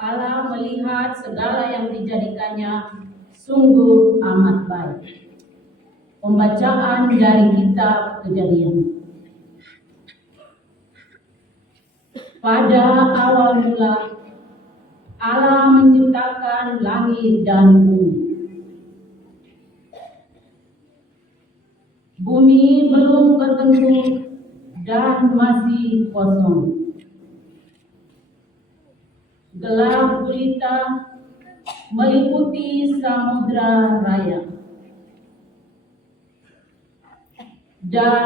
Allah melihat segala yang dijadikannya sungguh amat baik. Pembacaan dari kitab Kejadian. Pada awal mula Allah menciptakan langit dan bumi. Bumi belum berbentuk dan masih kosong. Gelap gulita meliputi samudra raya. Dan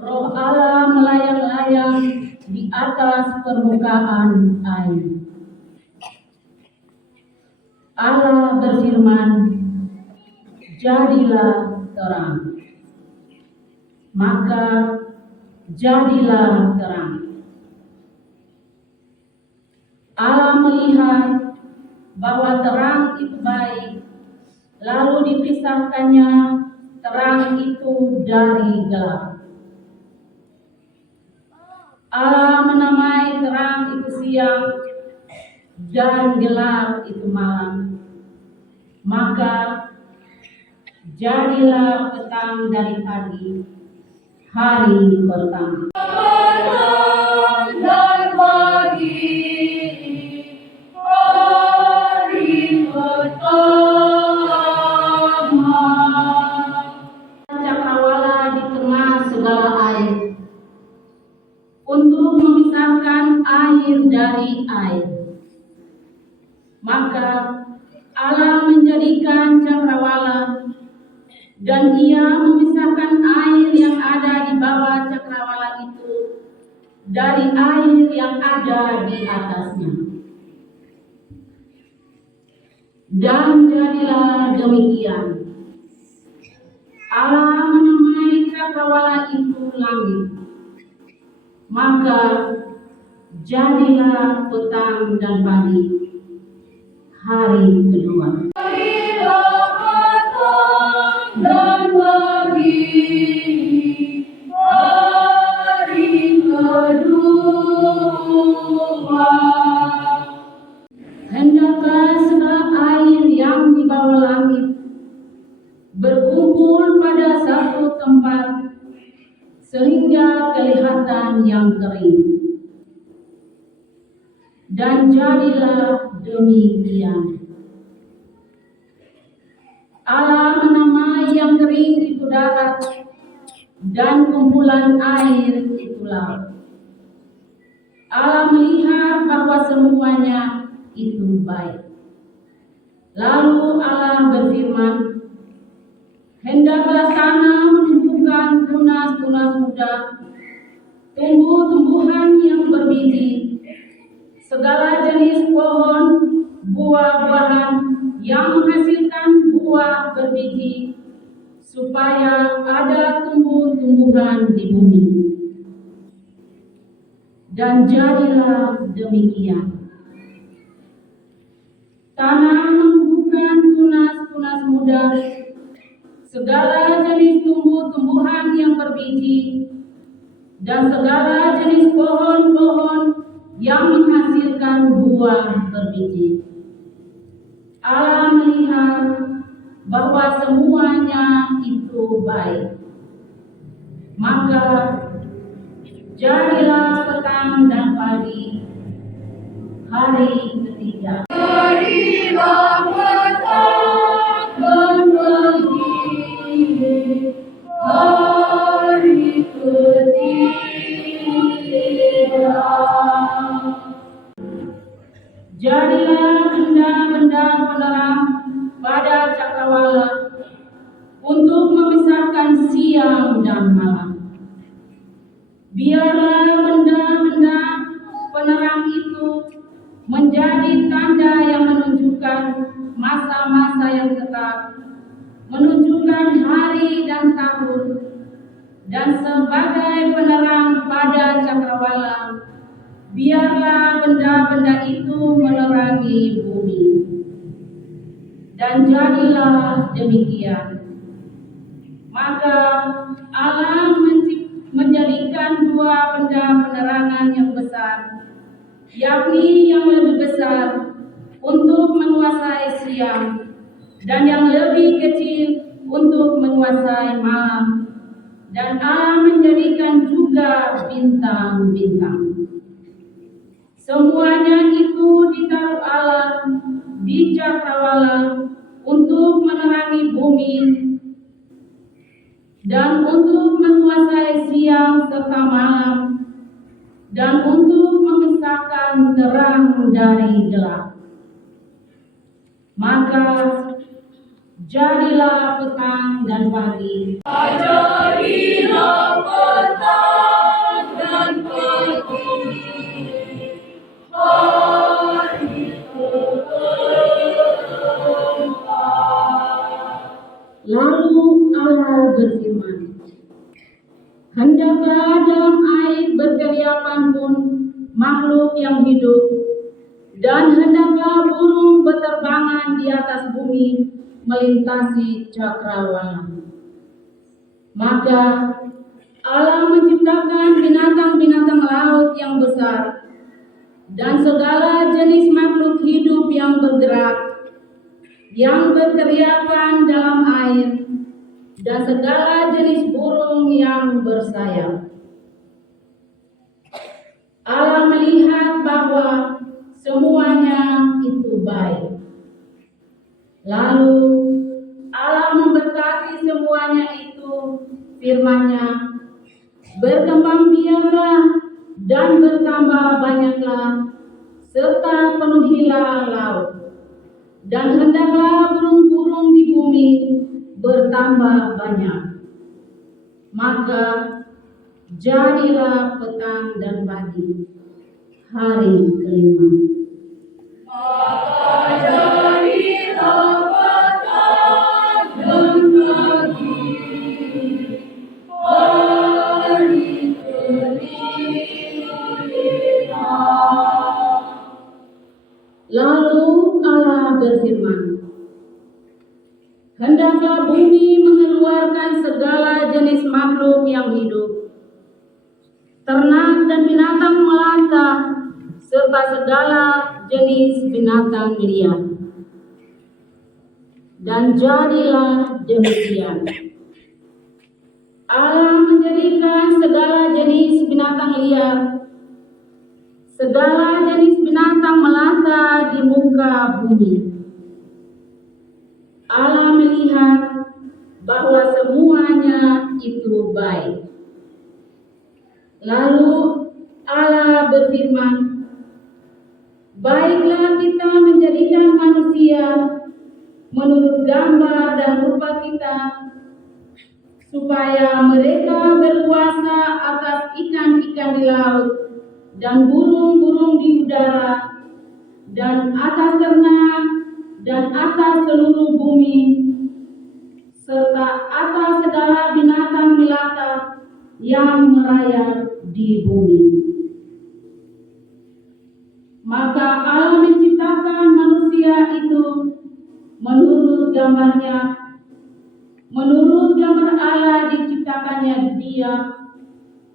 roh Allah melayang-layang di atas permukaan air. Allah berfirman, jadilah terang. Maka jadilah terang. Allah melihat bahwa terang itu baik, lalu dipisahkannya terang itu dari gelap. Allah menamai terang itu siang dan gelap itu malam. Maka jadilah petang dari pagi, hari pertama. Dan pagi, hari pertama. Cakrawala di tengah segala air, untuk memisahkan air dari air. Maka Allah menjadikan cakrawala, dan Ia memisahkan air yang ada di bawah cakrawala itu dari air yang ada di atasnya. Dan jadilah demikian. Allah menamai cakrawala itu langit. Maka jadilah petang dan pagi, hari kedua. Jadilah petang dan pagi, hari kedua. Hendaklah segala air yang di bawah langit berkumpul pada satu tempat, sehingga kelihatan yang kering. Dan jadilah demikian. Allah menamai yang kering itu darat, dan kumpulan air itu laut. Allah melihat bahwa semuanya itu baik. Lalu Allah berfirman, hendaklah tanah menumbuhkan tunas-tunas muda, tumbuh-tumbuhan yang berbiji, segala jenis pohon, buah-buahan yang menghasilkan buah berbiji, supaya ada tumbuh-tumbuhan di bumi. Dan jadilah demikian. Tanah menumbuhkan tunas-tunas muda, segala jenis tumbuh-tumbuhan yang berbiji, dan segala jenis pohon-pohon yang menghasilkan buah berbiji. Allah melihat bahwa semuanya itu baik. Maka jadilah petang dan pagi, hari ketiga. Jadilah petang dan pagi, hari ketiga. Jadilah benda-benda penerang pada cakrawala untuk memisahkan siang dan malam. Biarlah benda-benda penerang itu menjadi tanda yang menunjukkan masa-masa yang tetap, menunjukkan hari dan tahun, dan sebagai penerang pada cakrawala, biarlah benda-benda itu menerangi bumi. Dan jadilah demikian. Maka Allah menjadikan dua benda penerangan yang besar, yakni yang lebih besar untuk menguasai siang, dan yang lebih kecil untuk menguasai malam, dan Allah menjadikan juga bintang-bintang. Semuanya itu ditaruh Allah di cakrawala untuk menerangi bumi dan untuk menguasai siang serta malam dan untuk memisahkan terang dari gelap. Maka jadilah petang dan pagi. Jadilah petang dan pagi. Lalu Allah berfirman, hendaklah dalam air berkeriapan pun makhluk yang hidup, dan hendaklah burung berterbangan di atas bumi melintasi cakrawala. Maka Allah menciptakan binatang-binatang laut yang besar dan segala jenis makhluk hidup yang bergerak, yang berkeriapan dalam air, dan segala jenis burung yang bersayap. Allah melihat bahwa semuanya itu baik. Lalu Allah memberkati semuanya itu, firman-Nya, berkembang biaklah dan bertambah banyaklah, serta penuhilah laut. Dan hendaklah burung-burung di bumi bertambah banyak. Maka jadilah petang dan pagi, hari kelima. Maka jadilah petang dan pagi, hari kelima. Lalu Allah berfirman, hendaklah bumi mengeluarkan segala jenis makhluk yang hidup, ternak dan binatang melata, serta segala jenis binatang liar. Dan jadilah demikian. Allah menjadikan segala jenis binatang liar, segala jenis binatang melata di muka bumi. Allah melihat bahwa semuanya itu baik. Lalu Allah berfirman, baiklah kita menjadikan manusia menurut gambar dan rupa kita, supaya mereka berkuasa atas ikan-ikan di laut dan burung-burung di udara dan atas ternak dan atas seluruh bumi, serta atas segala binatang melata yang merayap di bumi. Maka Allah menciptakan manusia itu menurut gambar-Nya, menurut gambar Allah diciptakannya dia,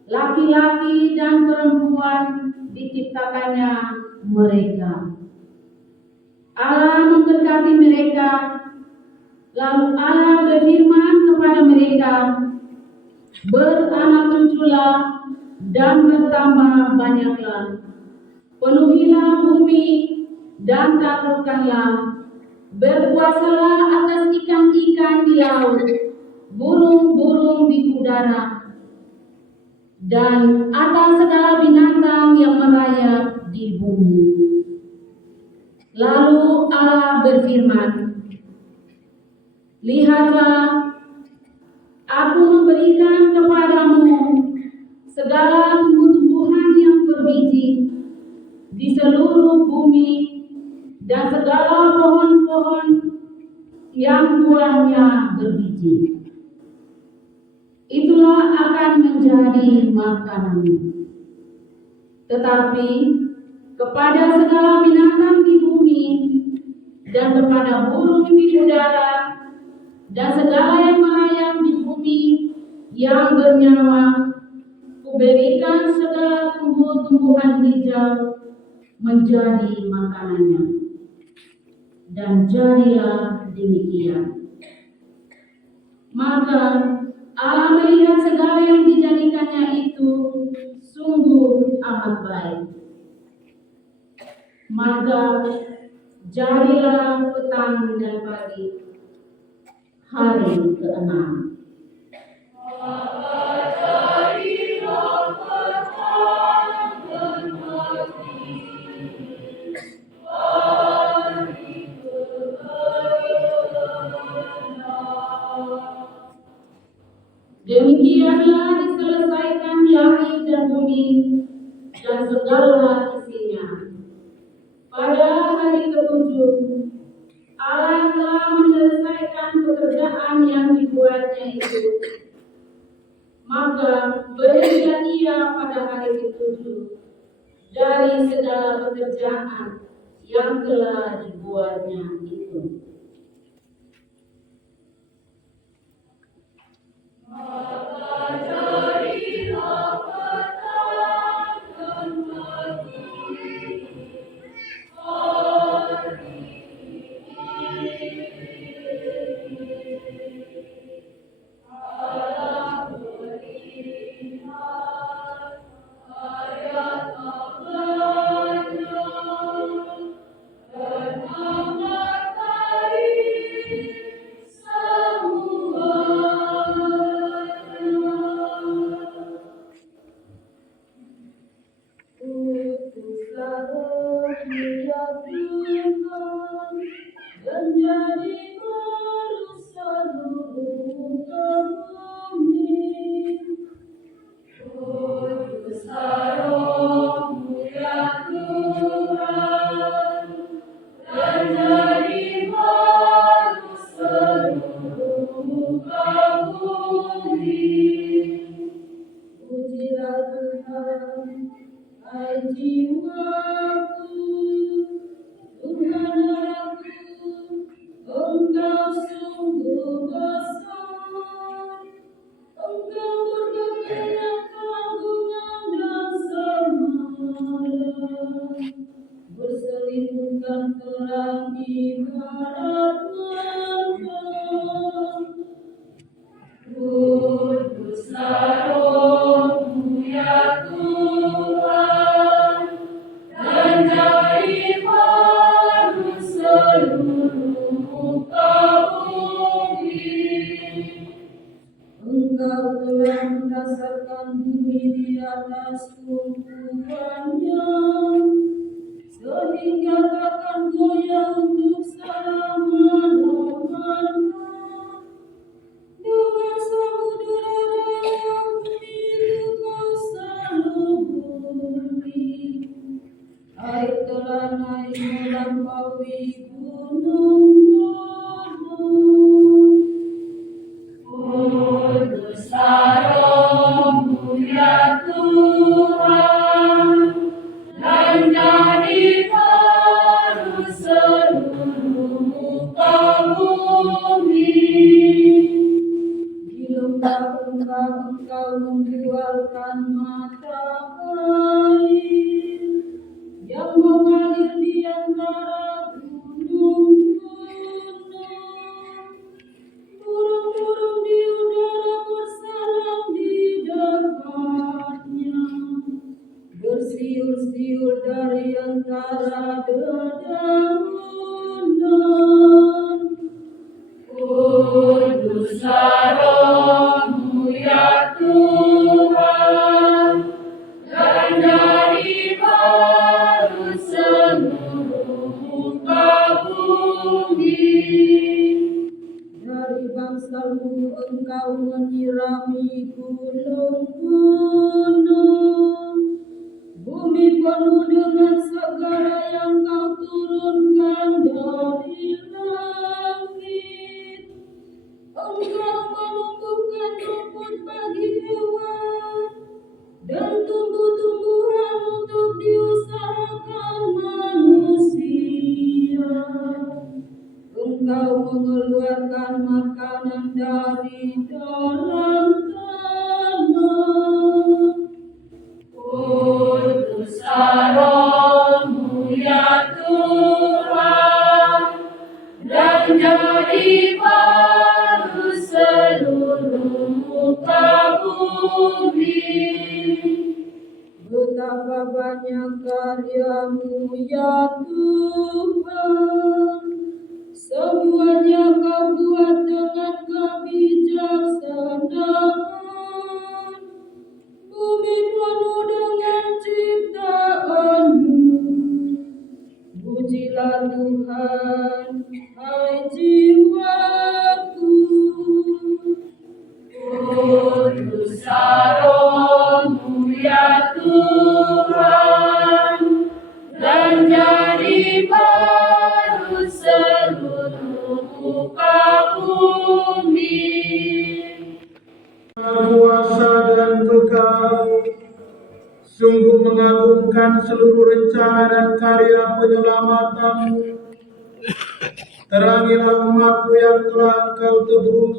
laki-laki dan perempuan diciptakannya mereka. Allah memberkati mereka, lalu Allah berfirman kepada mereka, beranak cuculah dan bertambah banyaklah, penuhilah bumi dan taklukkanlah, berkuasalah atas ikan-ikan di laut, burung-burung di udara, dan atas segala binatang yang merayap di bumi. Lalu Allah berfirman, lihatlah, aku memberikan kepadamu segala tumbuh-tumbuhan yang berbiji di seluruh bumi dan segala pohon-pohon yang buahnya berbiji. Itulah akan menjadi makananmu. Tetapi kepada segala binatang di bumi dan kepada burung di udara dan segala yang merayap di bumi yang bernyawa, kuberikan segala tumbuh-tumbuhan hijau menjadi makanannya. dan jadilah demikian. Maka Allah melihat segala yang dijadikannya itu sungguh amat baik. Maka jadilah petang dan pagi, hari ke-6. Demikianlah diselesaikan langit dan bumi dan segala isinya. Pada hari ke-7, Allah telah menyelesaikan pekerjaan yang dibuatnya itu. Maka berhentilah ia pada hari ke-7 dari segala pekerjaan yang telah dibuatnya itu. banyak karya-Mu ya Tuhan. Semuanya Kau buat dengan kebijaksanaan. Bumi penuh dengan ciptaan-Mu. Pujilah Tuhan, hai jiwaku. Kuduslah Roh-Mu ya Tuhan, dan jadi baru seluruh muka bumi. Kuasa dan kekal, sungguh mengagumkan seluruh rencana dan karya penyelamatan-Mu. Terangilah umat-Mu yang telah Engkau tebus,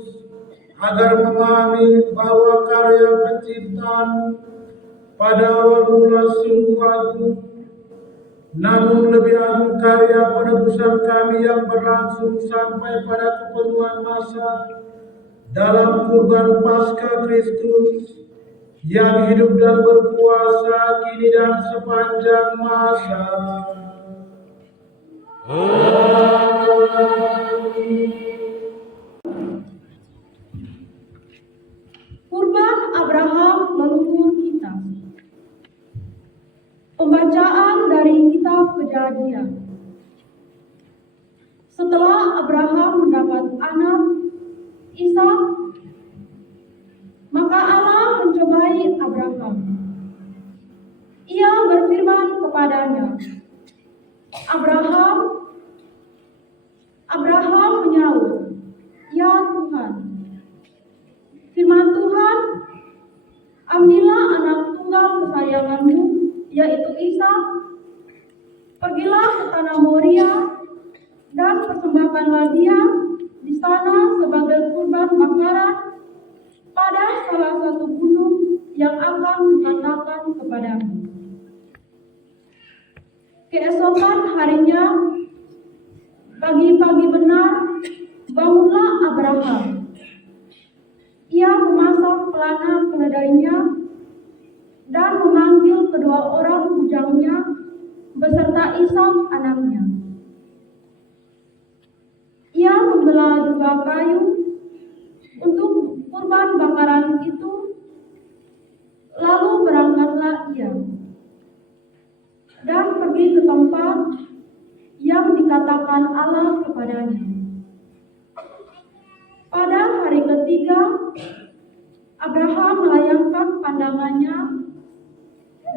agar memahami bahwa karya penciptaan pada awal mula sungguh agung. Namun lebih agung karya penebusan kami yang berlangsung sampai pada kepenuhan masa dalam kurban Paskah Kristus yang hidup dan berkuasa kini dan sepanjang masa. Kurban Abraham leluhur kita. Pembacaan dari kitab Kejadian. Setelah Abraham mendapat anak Ishak, maka Allah mencobai Abraham. Ia berfirman kepadanya, Abraham. Abraham menyaut, ya Tuhan. Firman Tuhan, ambillah anak tunggal kesayangan-Mu, yaitu Ishak, pergilah ke tanah Moria, dan persembahkanlah dia di sana sebagai kurban bakaran pada salah satu gunung yang akan kukatakan kepadamu. Keesokan harinya, pagi-pagi benar, bangunlah Abraham. Ia memasak pelana keledainya dan memanggil kedua orang bujangnya beserta Ishak anaknya. Ia membelah 2 kayu untuk kurban bakaran itu, lalu berangkatlah ia dan pergi ke tempat yang dikatakan Allah kepadanya. Pada hari ketiga, Abraham melayangkan pandangannya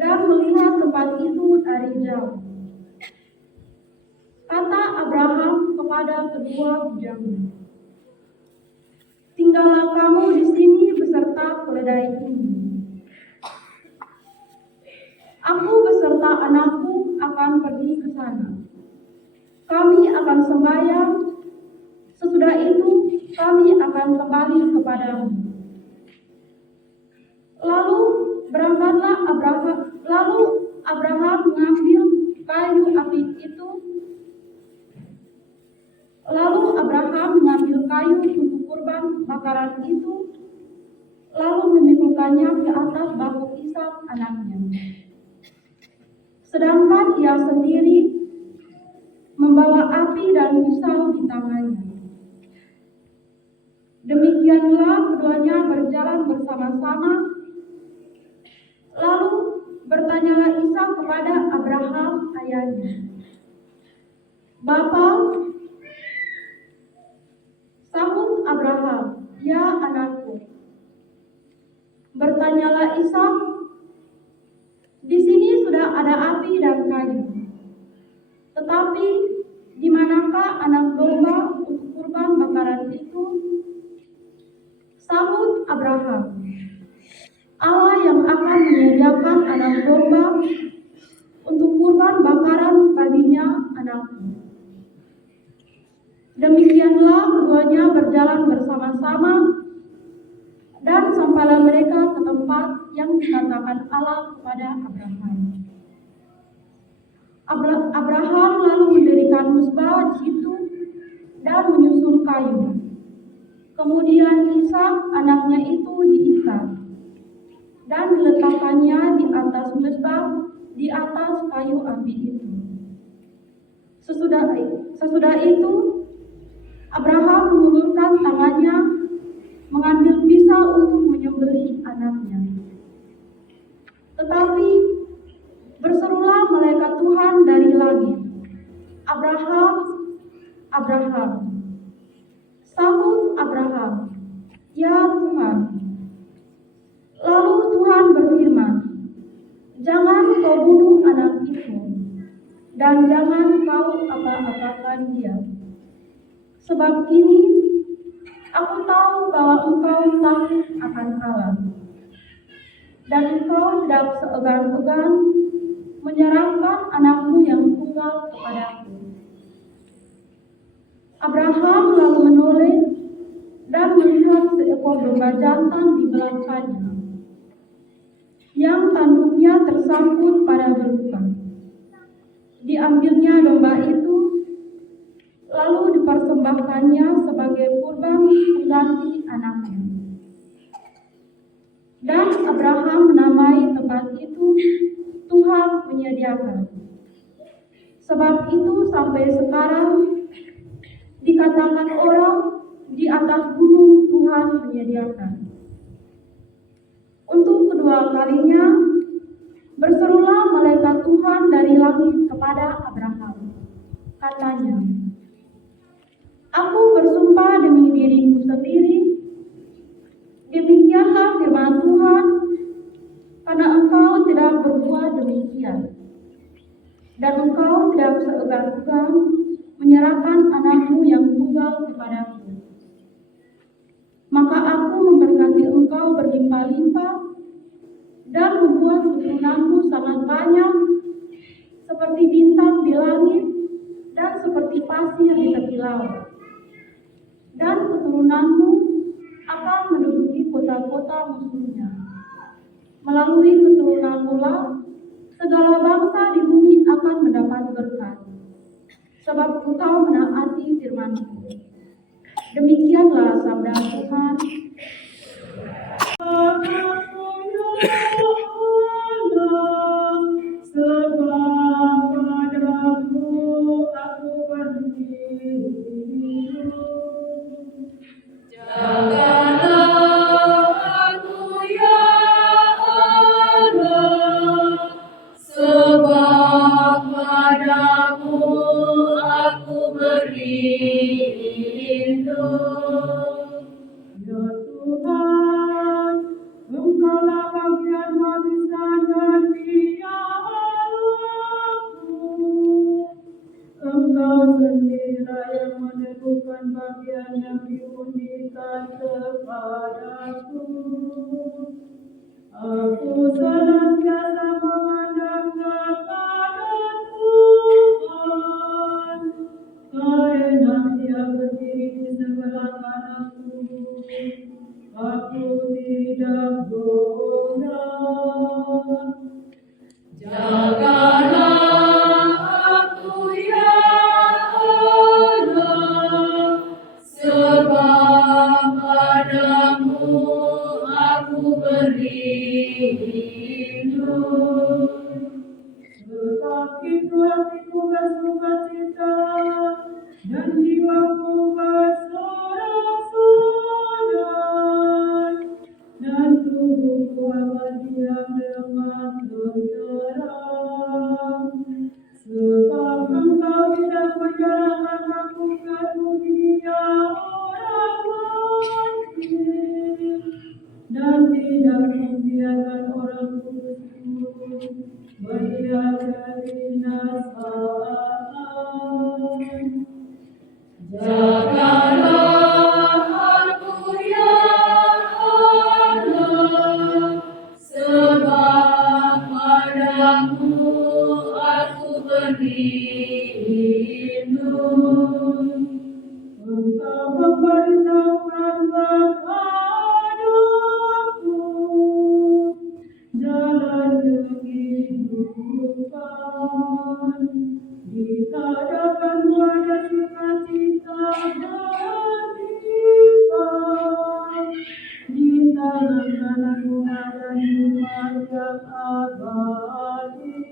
dan melihat tempat itu dari jauh. Kata Abraham kepada kedua bujangnya, tinggallah kamu di sini beserta keledai ini. Aku beserta anakku akan pergi ke sana. Kami akan sembahyang. Sesudah itu kami akan kembali kepadamu. Lalu berangkatlah Abraham mengambil kayu api itu. Lalu Abraham mengambil kayu untuk kurban bakaran itu, lalu memikulkannya ke atas bahu Ishak anaknya. Sedangkan ia sendiri membawa api dan pisau di tangannya. Demikianlah keduanya berjalan bersama-sama. Lalu bertanyalah Ishak kepada Abraham ayahnya, Bapa. Sahut Abraham, ya anakku. Bertanyalah Ishak, di sini sudah ada api dan kayu. Tetapi di manakah anak domba untuk kurban bakaran itu? Sahut Abraham, Allah yang akan menyediakan anak domba untuk kurban bakaran baginya anakku. Demikianlah keduanya berjalan bersama-sama dan sampailah mereka ke tempat yang dikatakan Allah kepada Abraham. Abraham lalu mendirikan mezbah di situ dan menyusun kayu. Kemudian Ishak anaknya itu diikat dan diletakkannya di atas mezbah di kayu api itu. Sesudah itu, Abraham mengulurkan tangannya, mengambil pisau untuk menyembelih anaknya. Tetapi berserulah malaikat Tuhan dari langit, "Abraham, Abraham." Sahut Abraham, "Ya Tuhan." Lalu Tuhan berfirman, "Jangan kau bunuh anak itu, dan jangan kau apa-apakan dia. Sebab kini aku tahu bahwa engkau takut akan Allah, dan engkau tidak segan-segan menyerahkan anakmu yang tunggal kepadaku." Abraham lalu menoleh dan melihat seekor domba jantan di belakangnya, yang tanduknya tersangkut pada belukar. Diambilnya domba itu, lalu dipersembahkannya sebagai kurban pengganti anaknya. Dan Abraham menamai tempat itu Tuhan menyediakan. Sebab itu sampai sekarang dikatakan orang, di atas gunung Tuhan menyediakan. Untuk kedua kalinya berserulah malaikat Tuhan dari langit kepada Abraham. Katanya, "Aku bersumpah demi diriku sendiri, demikianlah firman Tuhan, karena engkau tidak berbuat demikian, dan engkau tidak segan-segan menyerahkan anakmu yang tunggal kepadaku, maka aku memberkati engkau berlimpah-limpah dan membuat keturunanmu sangat banyak seperti bintang di langit dan seperti pasir di tepi laut. Dan keturunanmu akan menduduki kota-kota musuhnya. Melalui keturunanmu lah segala bangsa di bumi akan mendapat berkat, sebab engkau menaati firman-Ku." Demikianlah sabda Tuhan. Ya Tuhan, Engkaulah bagian warisan dan pialaku. Engkau sendirilah yang menentukan bagian yang diundikan kepadaku. Aku senantiasa memandang kepada Tuhan, karena Dia berdiri di sebelah kananku. Aku tidak goyah. Jagalah aku ya Allah, sebab padamu aku berlindung. Sebab itu hatiku bersukacita dan jiwaku bersorak-sorai, dan tubuhku akan diam dengan tenteram. Sebab Engkau tidak menyerahkan aku ke dunia orang mati, dan tidak membiarkan orang kudusku melihat kebinasaan. Jagalah aku ya Allah, sebab padamu aku berlindung. Engkau memberitahukan kepadaku jalan kehidupan. Di hadapanmu ada sukacita berlimpah, di tangan kananmu ada nikmat yang abadi.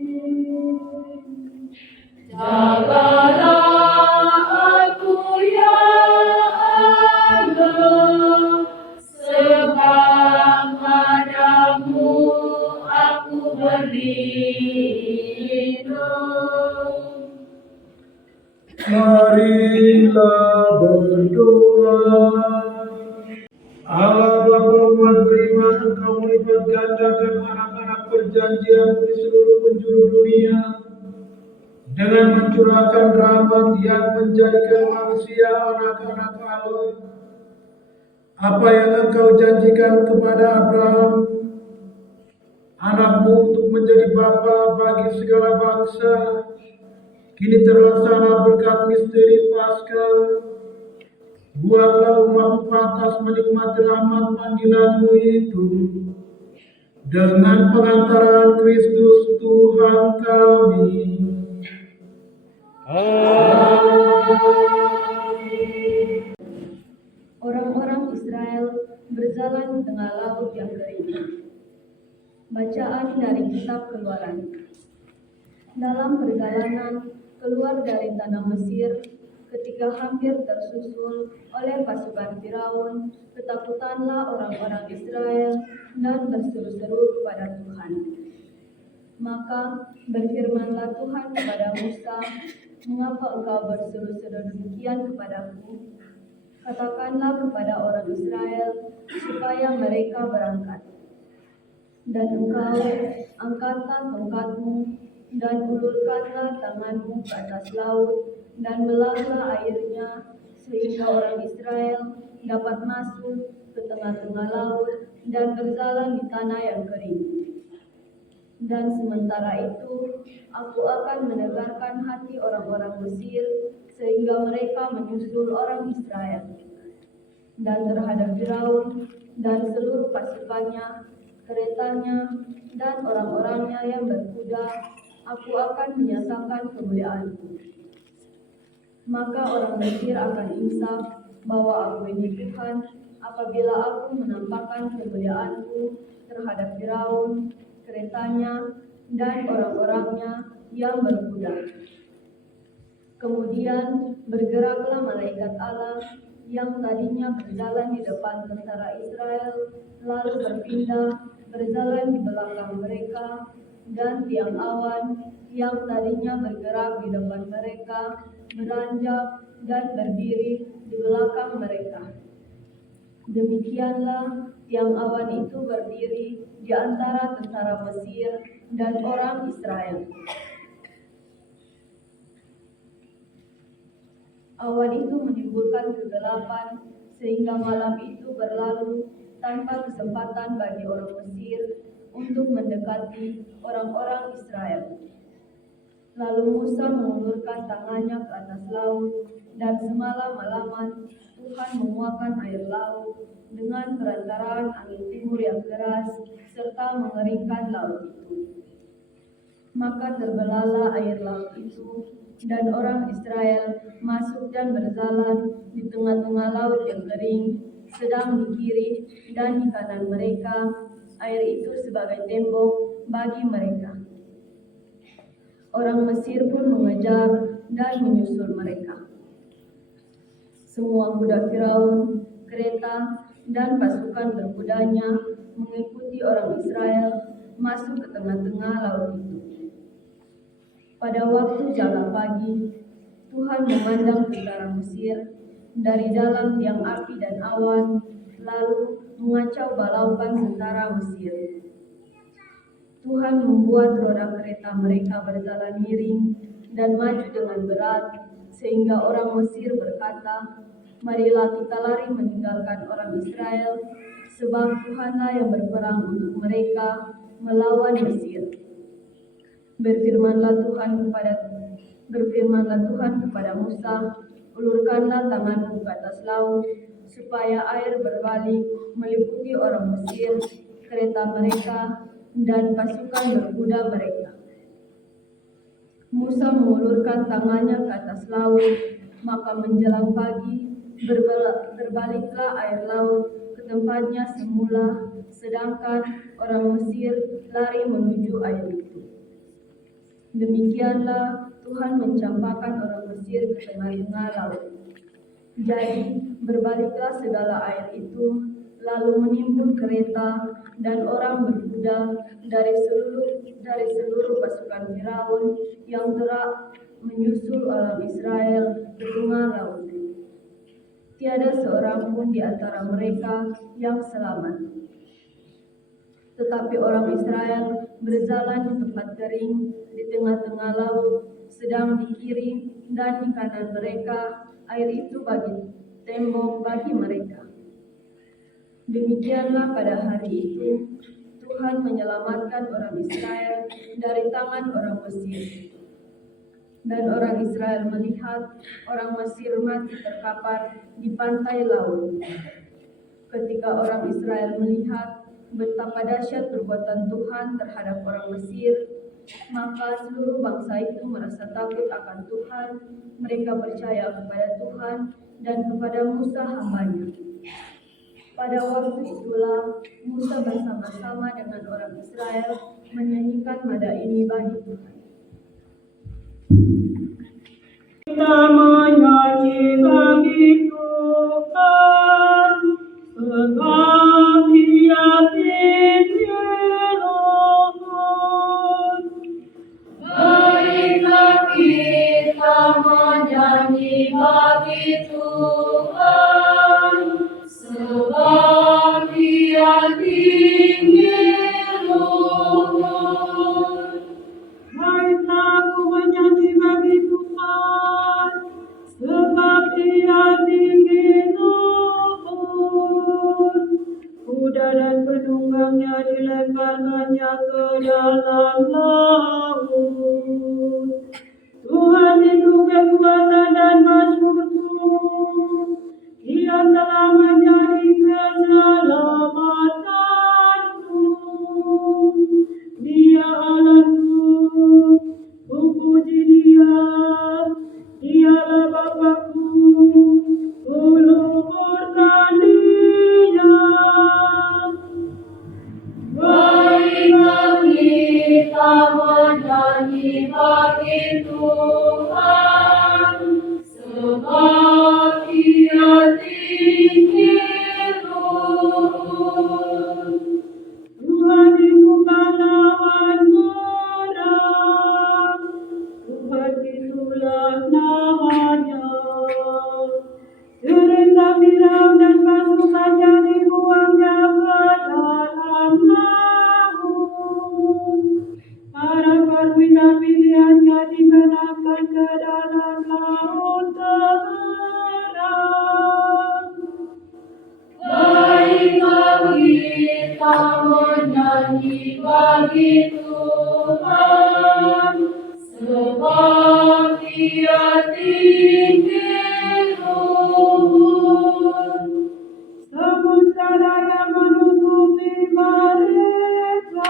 Jagalah aku ya Allah, sebab padamu aku berlindung. Marilah berdoa. Allah Bapa umat beriman, Engkau melipat gandakan anak-anak perjanjian di seluruh penjuru dunia dengan mencurahkan rahmat yang menjadikan manusia anak-anak Allah. Apa yang Engkau janjikan kepada Abraham, anakmu untuk menjadi bapa bagi segala bangsa, kini terlaksana berkat misteri Paskah. Buatlah umatmu pantas menikmati rahmat panggilanmu itu dengan pengantaran Kristus Tuhan kami. Orang-orang Israel berjalan di tengah laut yang kering. Bacaan dari kitab Keluaran. Dalam perjalanan keluar dari tanah Mesir, ketika hampir tersusul oleh pasukan Firaun, ketakutanlah orang-orang Israel dan berseru-seru kepada Tuhan. Maka berfirmanlah Tuhan kepada Musa, "Mengapa engkau berseru-seru demikian kepadaku? Katakanlah kepada orang Israel supaya mereka berangkat. Dan engkau angkatlah tongkatmu dan ulurkanlah tanganmu ke atas laut dan belahlah airnya sehingga orang Israel dapat masuk ke tengah-tengah laut dan berjalan di tanah yang kering. Dan sementara itu aku akan menegarkan hati orang-orang Mesir sehingga mereka menyusul orang Israel. Dan terhadap Firaun dan seluruh pasukannya, keretanya, dan orang-orangnya yang berkuda, aku akan menyatakan kemuliaanku. Maka orang Mesir akan insaf bahwa aku ini Tuhan apabila aku menampakkan kemuliaanku terhadap Firaun, keretanya, dan orang-orangnya yang berkuda." Kemudian bergeraklah malaikat Allah yang tadinya berjalan di depan tentara Israel, lalu berpindah berjalan di belakang mereka, dan tiang awan yang tadinya bergerak di depan mereka beranjak dan berdiri di belakang mereka. Demikianlah tiang awan itu berdiri di antara tentara Mesir dan orang Israel. Awan itu menimbulkan kegelapan sehingga malam itu berlalu tanpa kesempatan bagi orang Mesir untuk mendekati orang-orang Israel. Lalu Musa mengulurkan tangannya ke atas laut, dan semalam-malaman Tuhan menguapkan air laut dengan perantaraan angin timur yang keras serta mengeringkan laut itu. Maka terbelahlah air laut itu, dan orang Israel masuk dan berjalan di tengah-tengah laut yang kering, sedang di kiri dan di kanan mereka air itu sebagai tembok bagi mereka. Orang Mesir pun mengejar dan menyusul mereka. Semua kuda Firaun, kereta, dan pasukan berkudanya mengikuti orang Israel masuk ke tengah-tengah laut itu. Pada waktu jala pagi, Tuhan memandang tentara Mesir dari dalam tiang api dan awan, lalu mengacau balaukan tentara Mesir. Tuhan membuat roda kereta mereka berjalan miring dan maju dengan berat, sehingga orang Mesir berkata, "Marilah kita lari meninggalkan orang Israel, sebab Tuhanlah yang berperang untuk mereka melawan Mesir." Berfirmanlah Tuhan kepada Musa, "Ulurkanlah tanganmu ke atas laut, supaya air berbalik meliputi orang Mesir, kereta mereka, dan pasukan berkuda mereka." Musa mengulurkan tangannya ke atas laut, maka menjelang pagi berbaliklah air laut ke tempatnya semula, sedangkan orang Mesir lari menuju air itu. Demikianlah Tuhan mencampakkan orang Mesir ke tengah-tengah laut. Jadi berbaliklah segala air itu, lalu menimbun kereta dan orang berkuda dari seluruh pasukan Firaun yang telah menyusul orang Israel ke tengah laut. Tiada seorang pun di antara mereka yang selamat. Tetapi orang Israel berjalan di tempat kering di tengah-tengah laut, sedang di kiri dan di kanan mereka air itu bagi tembok bagi mereka. Demikianlah pada hari itu Tuhan menyelamatkan orang Israel dari tangan orang Mesir. Dan orang Israel melihat orang Mesir mati terkapar di pantai laut. Ketika orang Israel melihat betapa dahsyat perbuatan Tuhan terhadap orang Mesir, maka seluruh bangsa itu merasa takut akan Tuhan. Mereka percaya kepada Tuhan dan kepada Musa hamba-Nya. Pada waktu itulah Musa bersama-sama dengan orang Israel menyanyikan nada ini bagi Tuhan. Kita menyanyi bagi Tuhan, sebab Dia tinggi luhur. Marilah kita menyanyi bagi Tuhan, sebab Dia tinggi luhur. Marilah aku menyanyi bagi Tuhan, sebab Dia tinggi luhur. Kuda dan penunggangnya dilemparkannya ke dalam laut. Tuhan itu kekuatan dan masyurku, Dia telah menjadi keselamatanku. Dia Allahku, ku puji Dia, Dialah Bapa-Ku, ku luhurkan Dia. Marilah kita menyanyi bagi Tuhan, sebab Dia tinggi luhur. Tuhan itu pahlawan perang, Tuhan itulah namanya. Cerita Firaun dan pasukannya dibuangnya ke dalam laut. Para perwira pilihannya dibenamkan ke dalam laut terang. Marilah kita menyanyi bagi Tuhan, sebab Dia tinggi luhur. Samudra raya menutupi mereka,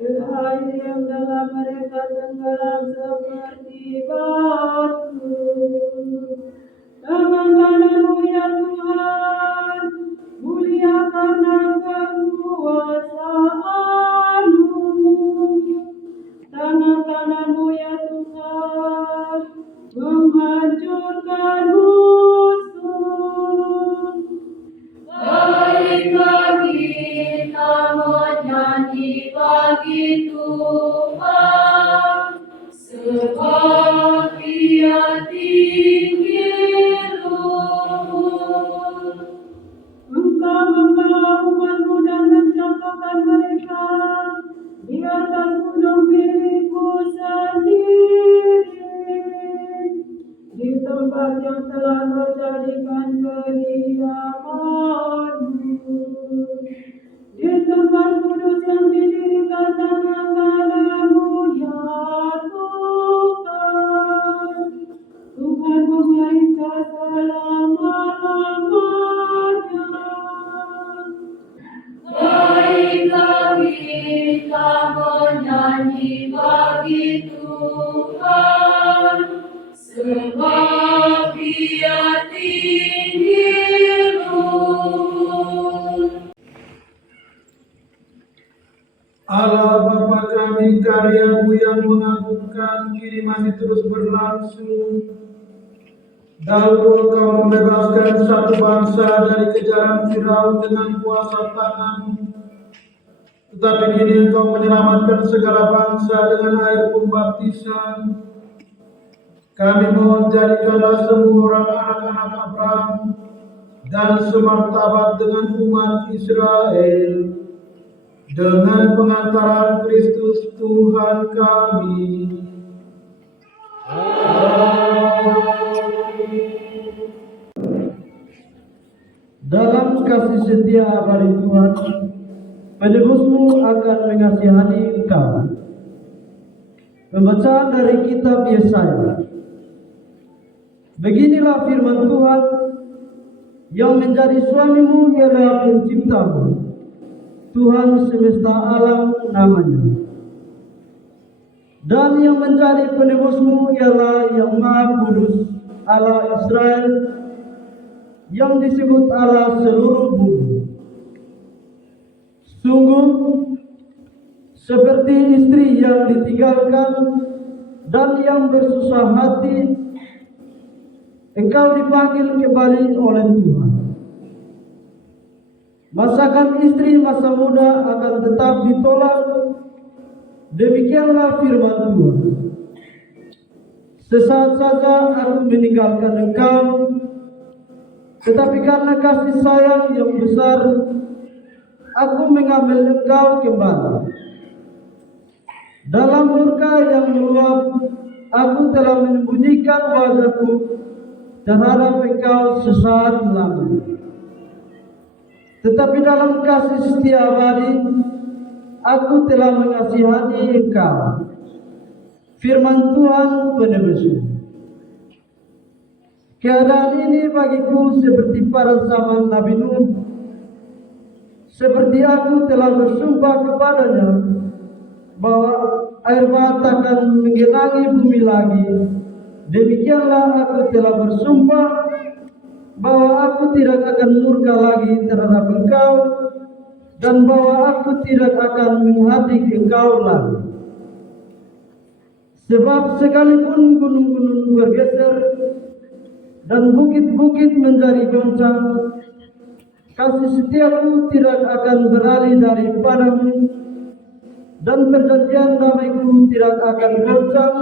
air yang dalam mereka tenggelam seperti batu. Tangan kananmu ya Tuhan, mulia karena kekuasaanmu. Tangan kananmu ya Tuhan, menghancurkan musuh. Marilah kita menyanyi bagi Tuhan, sebab Dia tinggi luhur. Engkau membawa umatmu dan mencampakkan mereka di atas gunung milikmu sendiri, di tempat yang telah menjadikan kediamanmu, di tempat kudus yang didirikan tangan kananmu ya Tuhan. Tuhan memelihara selama-lamanya. Marilah kita menyanyi bagi Tuhan, sebab Dia tinggi luhur. Allah Bapa kami, karya-Mu yang mengagumkan kini masih terus berlangsung. Dahulu Engkau membebaskan satu bangsa dari kejaran Firaun dengan kuasa tangan-Mu. Tetapi kini Engkau menyelamatkan segala bangsa dengan air pembaptisan. Kami mohon jadikanlah semua orang anak-anak Abraham dan semartabat dengan umat Israel dengan pengantaran Kristus Tuhan kami. Dalam kasih setia abadi Tuhan, penebus-Mu akan mengasihani Engkau. Pembacaan dari kitab Yesaya. Beginilah firman Tuhan, yang menjadi suamimu ialah penciptamu, Tuhan semesta alam namanya. Dan yang menjadi penebusmu ialah yang Maha Kudus, Allah Israel, yang disebut Allah seluruh bumi. Sungguh, seperti istri yang ditinggalkan dan yang bersusah hati, engkau dipanggil kembali oleh Tuhan. Masakan istri masa muda akan tetap ditolak. Demikianlah firman Tuhan. Sesaat saja aku meninggalkan engkau, tetapi karena kasih sayang yang besar, aku mengambil engkau kembali. Dalam murka yang meluap, aku telah menyembunyikan wajahku terhadap engkau sesaat lamanya. Tetapi dalam kasih setia abadi, aku telah mengasihani engkau. Firman Tuhan penebus. Keadaan ini bagiku seperti pada zaman Nabi Nuh. Seperti aku telah bersumpah kepadanya bahwa air bah akan menggenangi bumi lagi. Demikianlah aku telah bersumpah bahwa aku tidak akan murka lagi terhadap engkau, dan bahwa aku tidak akan menghadik engkau lagi. Sebab sekalipun gunung-gunung bergeser dan bukit-bukit menjadi goncang, kasih setiaku tidak akan beralih daripadamu, dan perjanjian damaiku tidak akan goncang.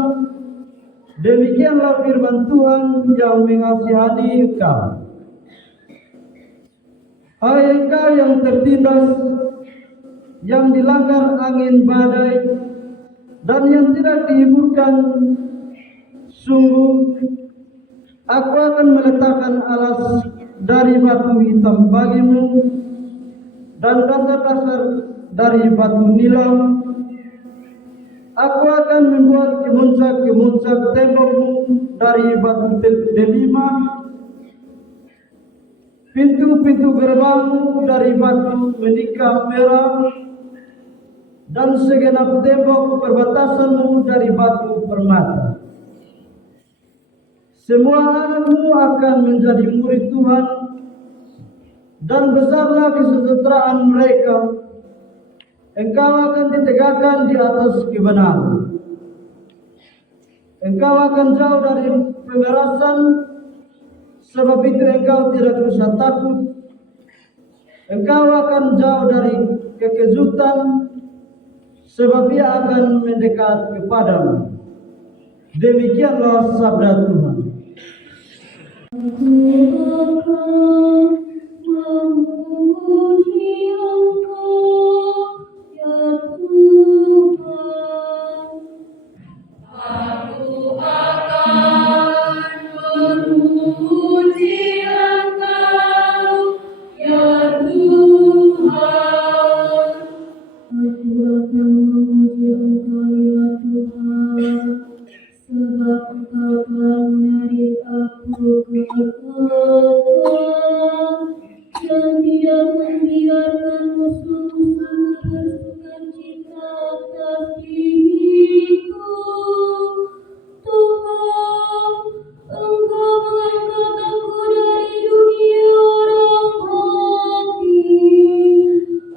Demikianlah firman Tuhan yang mengasihani engkau. Hai engkau yang tertindas, yang dilanggar angin badai, dan yang tidak dihiburkan, sungguh aku akan meletakkan alas dari batu hitam bagimu, dan dasar-dasar dari batu nilam. Aku akan membuat kemuncak-kemuncak tembokmu dari batu delima, pintu-pintu gerbangmu dari batu menikam merah, dan segenap tembok perbatasanmu dari batu permata. Semua anakmu akan menjadi murid Tuhan, dan besarlah kesejahteraan mereka. Engkau akan ditegakkan di atas kebenaran. Engkau akan jauh dari pemerasan, sebab itu engkau tidak usah takut. Engkau akan jauh dari kekejutan, sebab ia akan mendekat kepadamu. Demikianlah sabda Tuhan.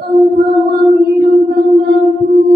Engkau menghidupkan lampu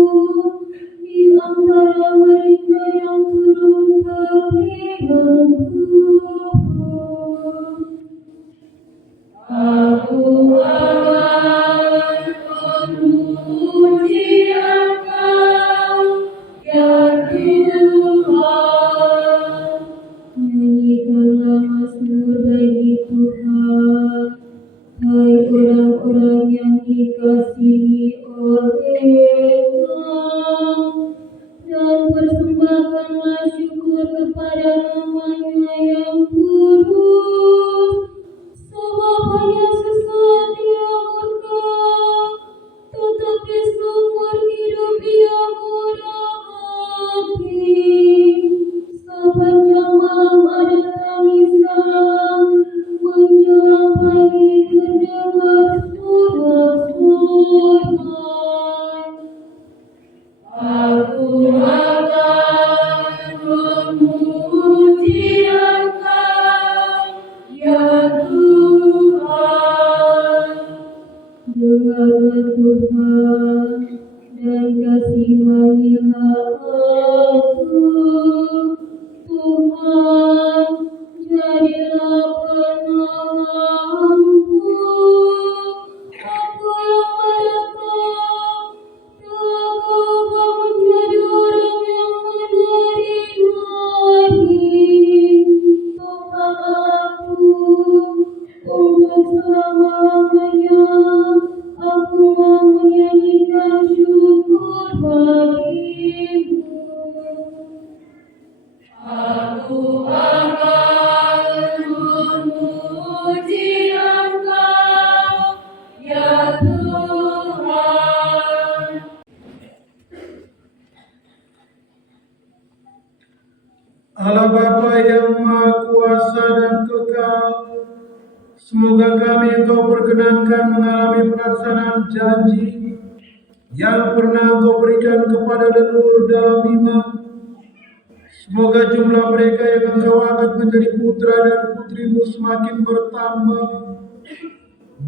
Allah Bapa yang Maha Kuasa dan Kekal, semoga kami Engkau perkenankan mengalami pelaksanaan janji yang pernah Engkau berikan kepada leluhur dalam iman. Semoga jumlah mereka yang Engkau angkat menjadi putra dan putrimu semakin bertambah.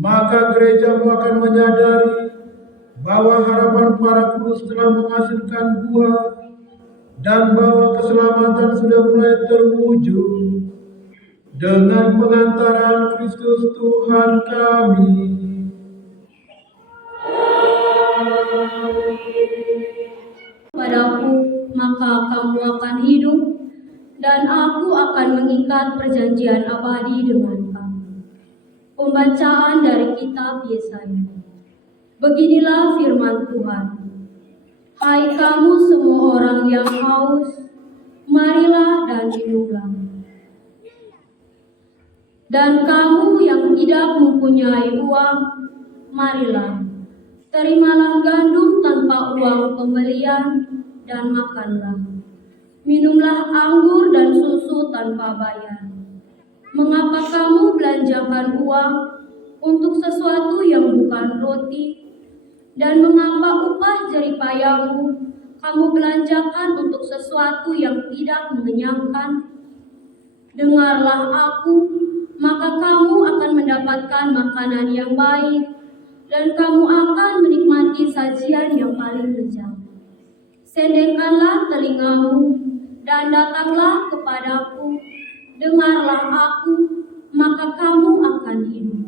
Maka gerejamu akan menyadari bahwa harapan para kudus telah menghasilkan buah dan bahwa keselamatan sudah mulai terwujud dengan pengantaran Kristus Tuhan kami. Padaku, maka kamu akan hidup, dan aku akan mengikat perjanjian abadi dengan kamu. Pembacaan dari kitab Yesaya. Beginilah firman Tuhan. Hai kamu semua orang yang haus, marilah dan minumlah. Dan kamu yang tidak mempunyai uang, marilah, terimalah gandum tanpa uang pembelian dan makanlah. Minumlah anggur dan susu tanpa bayar. Mengapa kamu belanjakan uang untuk sesuatu yang bukan roti? Dan mengapa upah jeripayahmu kamu belanjakan untuk sesuatu yang tidak mengenyangkan? Dengarlah aku, maka kamu akan mendapatkan makanan yang baik, dan kamu akan menikmati sajian yang paling lezat. Sendengkanlah telingamu, dan datanglah kepadaku. Dengarlah aku, maka kamu akan hidup.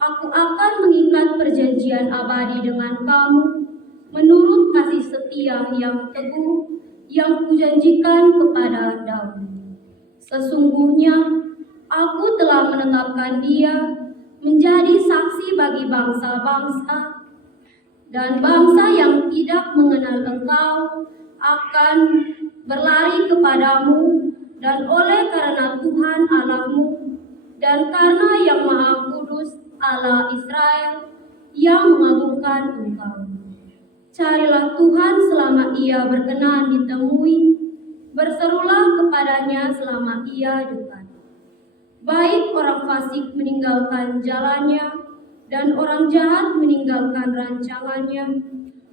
Aku akan mengikat perjanjian abadi dengan kamu, menurut kasih setia yang teguh yang kujanjikan kepada Daud. Sesungguhnya aku telah menetapkan dia menjadi saksi bagi bangsa-bangsa, dan bangsa yang tidak mengenal Engkau akan berlari kepadamu, dan oleh karena Tuhan Allahmu dan karena Yang Maha Kudus Allah Israel yang mengagungkan Engkau. Carilah Tuhan selama Ia berkenan ditemui, berserulah kepadanya selama Ia dekat. Baik orang fasik meninggalkan jalannya, dan orang jahat meninggalkan rancangannya.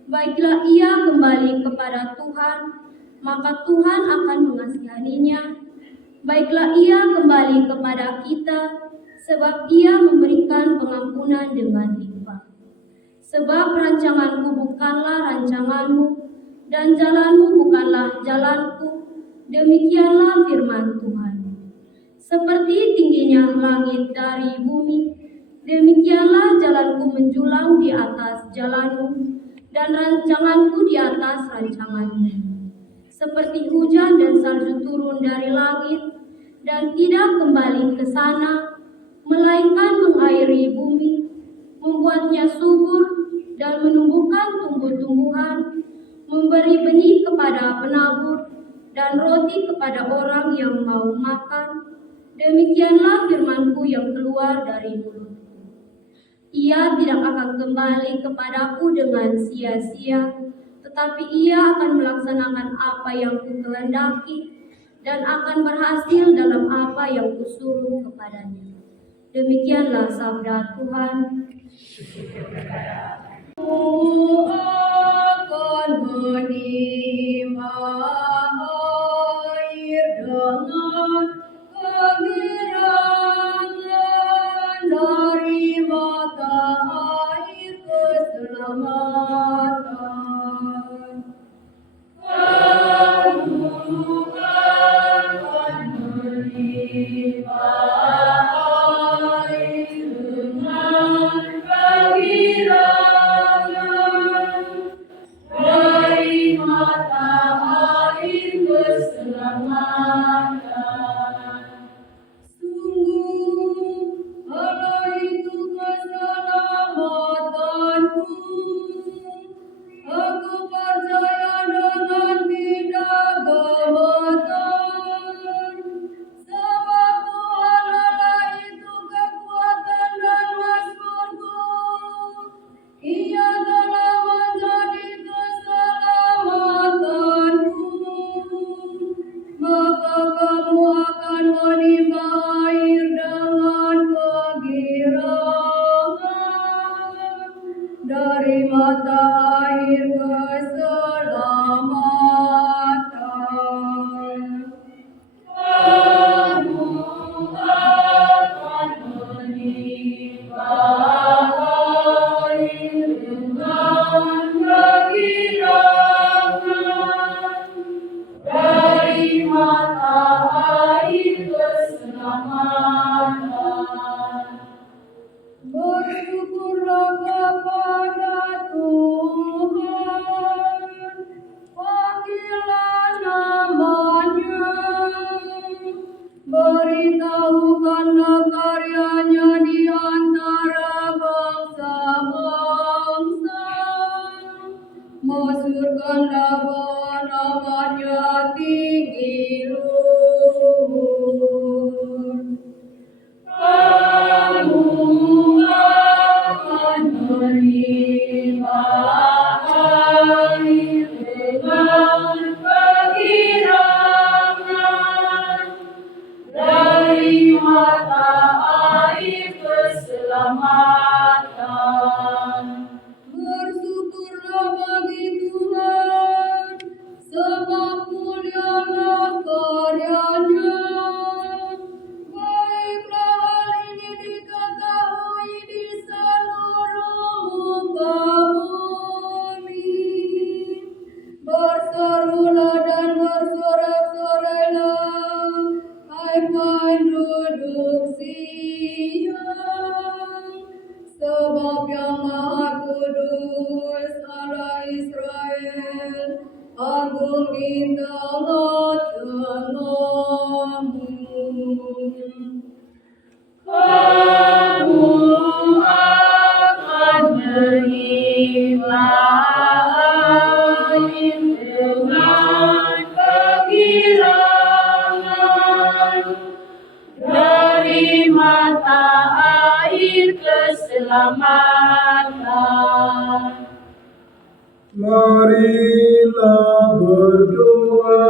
Baiklah ia kembali kepada Tuhan, maka Tuhan akan mengasihaninya. Baiklah ia kembali kepada kita, sebab ia memberikan pengampunan dengan limpah. Sebab rancanganku bukanlah rancanganmu, dan jalanmu bukanlah jalanku. Demikianlah firman Tuhan. Seperti tingginya langit dari bumi, demikianlah jalanku menjulang di atas jalanmu, dan rancanganku di atas rancanganmu. Seperti hujan dan salju turun dari langit, dan tidak kembali ke sana, melainkan mengairi bumi, membuatnya subur, dan menumbuhkan tumbuh-tumbuhan, memberi benih kepada penabur, dan roti kepada orang yang mau makan. Demikianlah firmanku yang keluar dari mulutku. Ia tidak akan kembali kepadaku dengan sia-sia, tetapi ia akan melaksanakan apa yang kukehendaki, dan akan berhasil dalam apa yang kusuruh kepadanya. Demikianlah sabda Tuhan. Akan menimba air dengan kegirangan dari mata air keselamatan. Kamu akan menimba air dengan kegirangan dari mata air keselamatan. Sungguh Allah itu keselamatanku. Aku percaya dengan tidak gemetar, sebab Tuhan Allah itu kekuatan dan mazmurku. Ia telah menjadi keselamatanku. Maka tinggi luhur. Kamu akan menerima air dengan kegirangan dari mata air keselamatan. Bersyukurlah bagi Tuhan, sebab mulialah karyanya. Baiklah hal ini diketahui di seluruh muka bumi. Berserulah dan bersorak-sorailah, hai penduduk Sion, sebab yang Maha Kudus Allah Israel agung di tengah-tengahmu. Kamu akan menerima air dengan kegirangan dari mata air keselamatan. Marilah berdoa.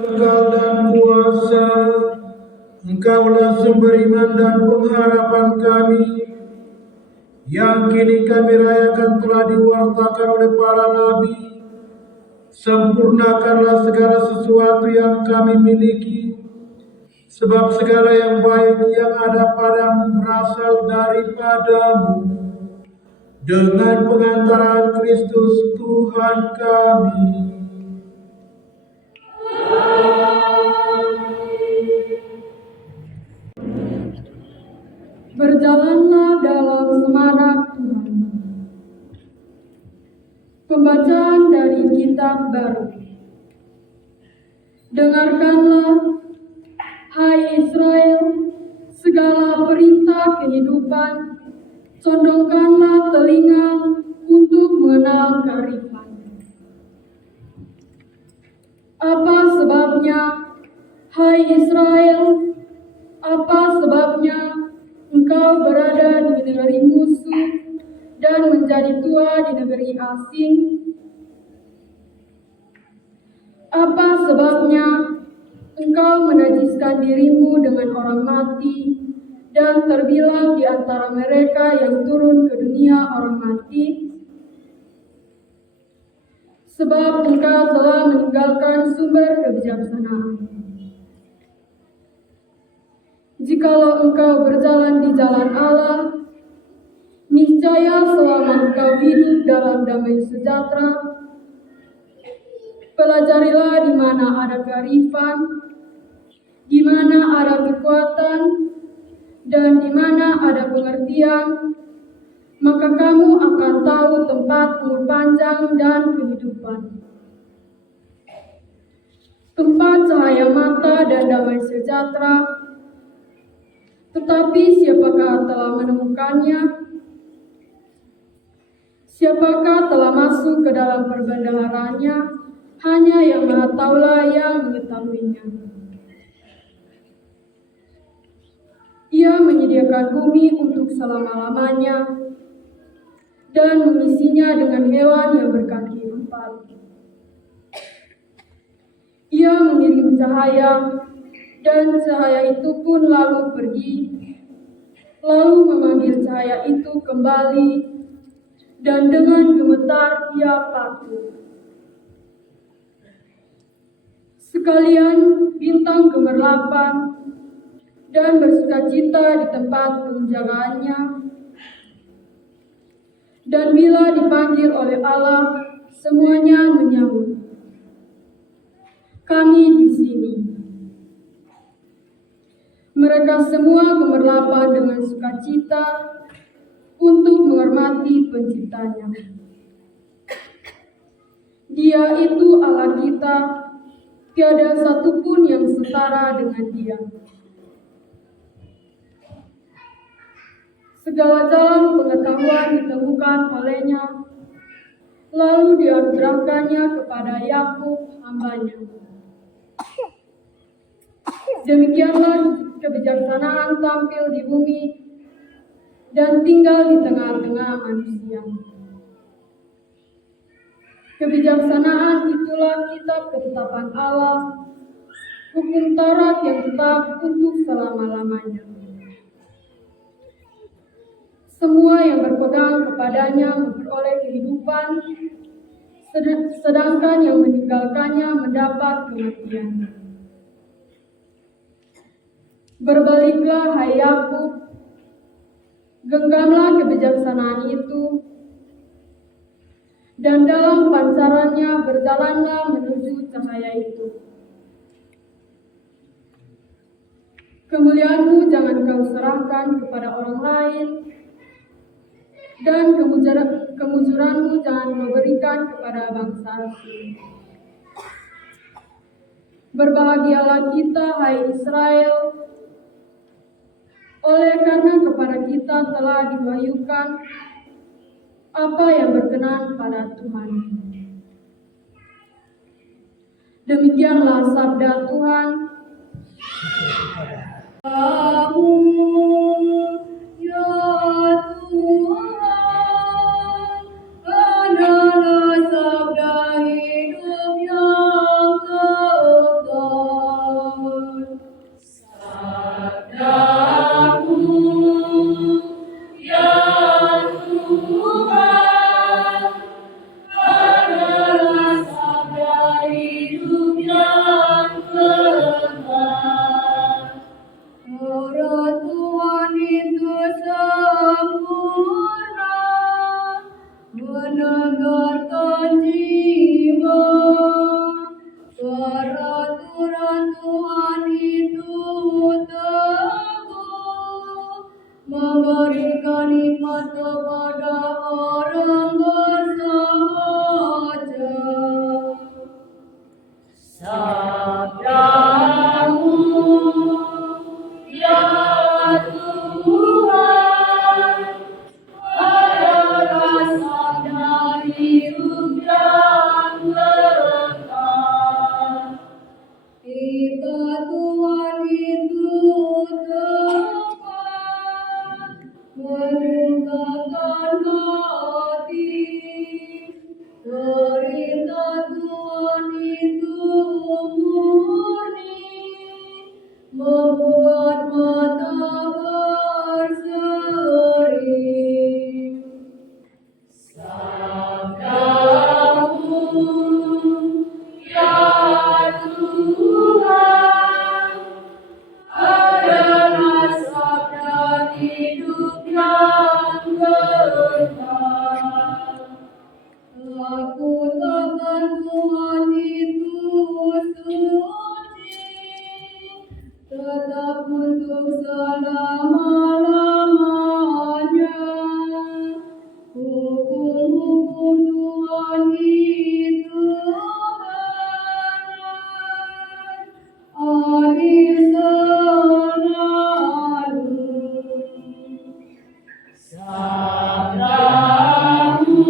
Engkau dan kuasa, Engkaulah sumber iman dan pengharapan kami, yang kini kami rayakan telah diwartakan oleh para nabi. Sempurnakanlah segala sesuatu yang kami miliki, sebab segala yang baik yang ada padamu berasal daripadamu, dengan pengantaran Kristus Tuhan kami. Berjalanlah dalam semarak Tuhan. Pembacaan dari Kitab Baru. Dengarkanlah, hai Israel, segala perintah kehidupan, condongkanlah telinga untuk mengenal kearifan. Apa sebabnya, hai Israel, apa sebabnya engkau berada di negeri musuh dan menjadi tua di negeri asing? Apa sebabnya engkau menajiskan dirimu dengan orang mati dan terbilang di antara mereka yang turun ke dunia orang mati? Sebab engkau telah meninggalkan sumber kebijaksanaan. Jikalau engkau berjalan di jalan Allah, niscaya selama engkau hidup dalam damai sejahtera, pelajarilah di mana ada kearifan, di mana ada kekuatan, dan di mana ada pengertian, maka kamu akan tahu tempat umur panjang dan kehidupan. Tempat cahaya mata dan damai sejahtera. Tetapi siapakah telah menemukannya? Siapakah telah masuk ke dalam perbendaharaannya? Hanya yang Maha Taulah yang mengetahuinya. Ia menyediakan bumi untuk selama-lamanya dan mengisinya dengan hewan yang berkaki empat. Ia mengirim cahaya, dan cahaya itu pun lalu pergi, lalu memanggil cahaya itu kembali, dan dengan gemetar ia patuh. Sekalian bintang gemerlapan dan bersukacita di tempat penjagaannya, dan bila dipanggil oleh Allah, semuanya menyambut, kami di sini. Mereka semua gemerlapan dengan sukacita untuk menghormati penciptanya. Dia itu Allah kita, tiada satupun yang setara dengan Dia. Segala jalan pengetahuan ditemukan olehnya, lalu dianugerahkannya kepada Yakub hambanya. Demikianlah kebijaksanaan tampil di bumi dan tinggal di tengah-tengah manusia. Kebijaksanaan itulah kitab ketetapan Allah, hukum Taurat yang tetap untuk selama-lamanya. Semua yang berpegang kepadanya memperoleh kehidupan, sedangkan yang meninggalkannya mendapat kematian. Berbaliklah, hai Yakub, genggamlah kebijaksanaan itu, dan dalam pancarannya berjalanlah menuju cahaya itu. Kemuliaanmu jangan kau serahkan kepada orang lain, dan kemujuranmu jangan kau berikan kepada bangsa asing. Berbahagialah kita, hai Israel, oleh karena kepada kita telah diwahyukan apa yang berkenan pada Tuhan. Demikianlah sabda Tuhan. Kamu, ya Tuhan, adalah sabda hidup yang kekal. Sabdamu, ya Tuhan, adalah sabda hidup yang kekal. Suara Tuhan itu sempurna, menyegarkan jiwa. Peraturan Tuhan itu teguh, memberikan hikmat kepada orang bersahaja. Sabdamu, ya Tuhan, adalah sabda hidup yang kekal. Kita Tuhan itu tepat, menyukakan hati. Perintah Tuhan itu murni, membuat mata berseri. Sabdamu, ya Tuhan, adalah sabda hidup yang kekal. Aku takkan Tuhan itu suci, tetap untuk selama-lamanya. Hukum-hukum Tuhan itu benar, adil selalu. Sabdamu,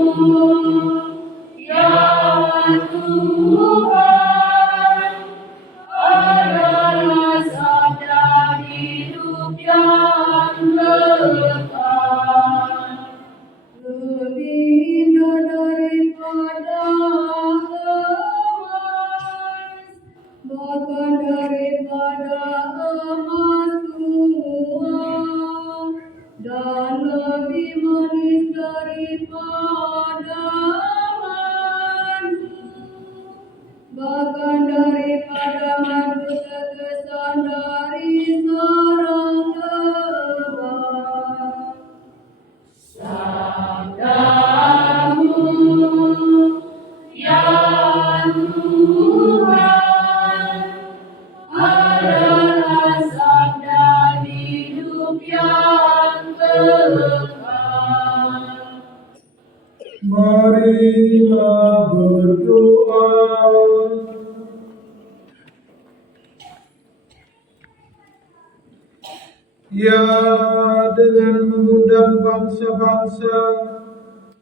ya Tuhan, adalah sabda hidup yang kekal. Lebih indah daripada emas, bahkan daripada emas tua, dan lebih manis daripada madu, bahkan daripada madu tetesan dari sarang lebah. Sabdamu, ya Tuhan, adalah sabda hidup yang kekal. Marilah berdoa. Ya, dengan mengundang bangsa-bangsa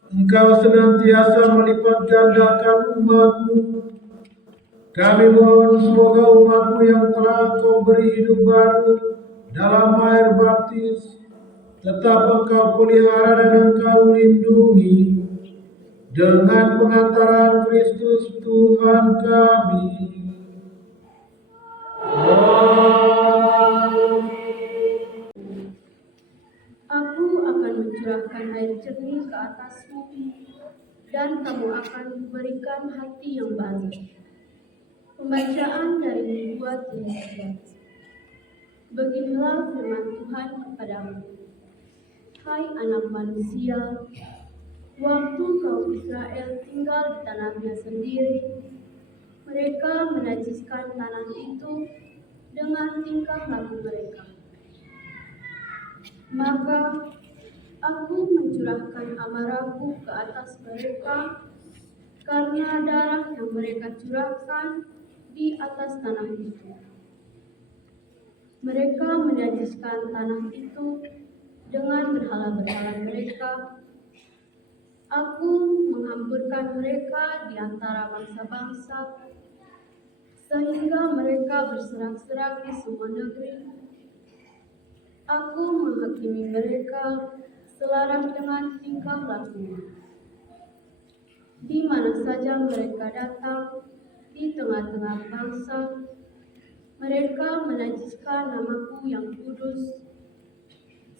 Engkau senantiasa melipat gandakan umat-Mu. Kami mohon semoga umat-Mu yang telah Kau beri hidup baru dalam air baptis, tetap Engkau pelihara dan Engkau lindungi dengan pengantaran Kristus Tuhan kami. Aku akan mencurahkan air jernih ke atasmu, dan kamu akan diberikan hati yang baru. Pembacaan dari Nubuat Yesaya. Beginilah firman Tuhan kepadamu. Hai anak manusia, waktu kaum Israel tinggal di tanahnya sendiri, mereka menajiskan tanah itu dengan tingkah laku mereka. Maka aku mencurahkan amarahku ke atas mereka karena darah yang mereka curahkan di atas tanah itu. Mereka menajiskan tanah itu dengan berhala-berhala mereka. Aku menghamburkan mereka di antara bangsa-bangsa, sehingga mereka berserak-serak di semua negeri. Aku menghakimi mereka selaras dengan tingkah lakunya. Di mana saja mereka datang, di tengah-tengah bangsa, mereka menajiskan namaku yang kudus,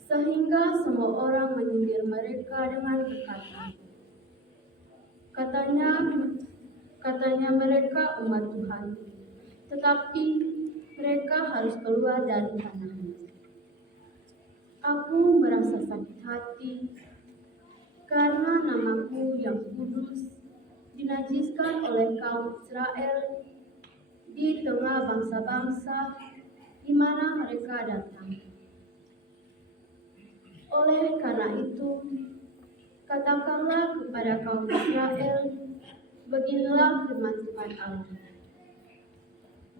sehingga semua orang menyindir mereka dengan berkata, katanya mereka umat Tuhan, tetapi mereka harus keluar dari tanahnya. Aku merasa sakit hati karena namaku yang kudus dinajiskan oleh kaum Israel di tengah bangsa-bangsa di mana mereka datang. Oleh karena itu, katakanlah kepada kaum Israel, beginilah firman Tuhan Allah.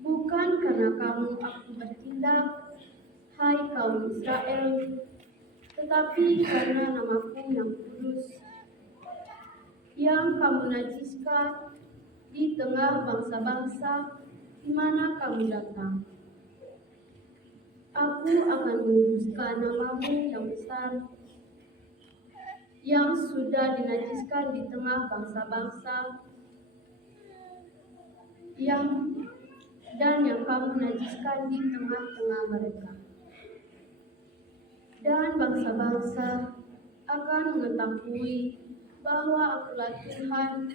Bukan karena kamu aku bertindak, hai kaum Israel, tetapi karena namaku yang kudus, yang kamu najiskan di tengah bangsa-bangsa di mana kamu datang. Aku akan menguduskan namamu yang besar, yang sudah dinajiskan di tengah bangsa-bangsa, yang kamu najiskan di tengah-tengah mereka. Dan bangsa-bangsa akan mengetahui bahwa Akulah Tuhan.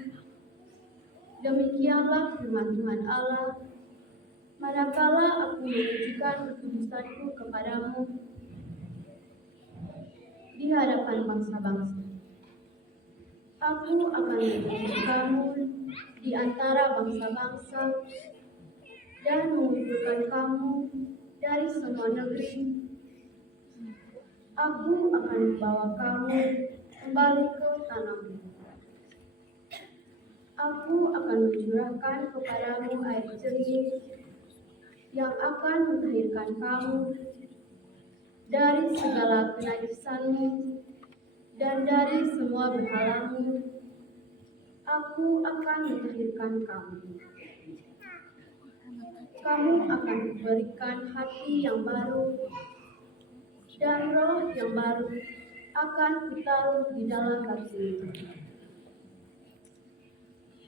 Demikianlah firman Tuhan Allah, manakala aku menunjukkan kekudusanku kepadamu di hadapan bangsa-bangsa. Aku akan mengutus kamu di antara bangsa-bangsa dan mengumpulkan kamu dari semua negeri. Aku akan membawa kamu kembali ke tanahmu. Aku akan mencurahkan kepadamu air jernih yang akan mentahirkan kamu dari segala kenajisanmu dan dari semua berhalamu. Aku akan mentahirkan kamu. Kamu akan diberikan hati yang baru, dan roh yang baru akan kutaruh di dalam hatimu.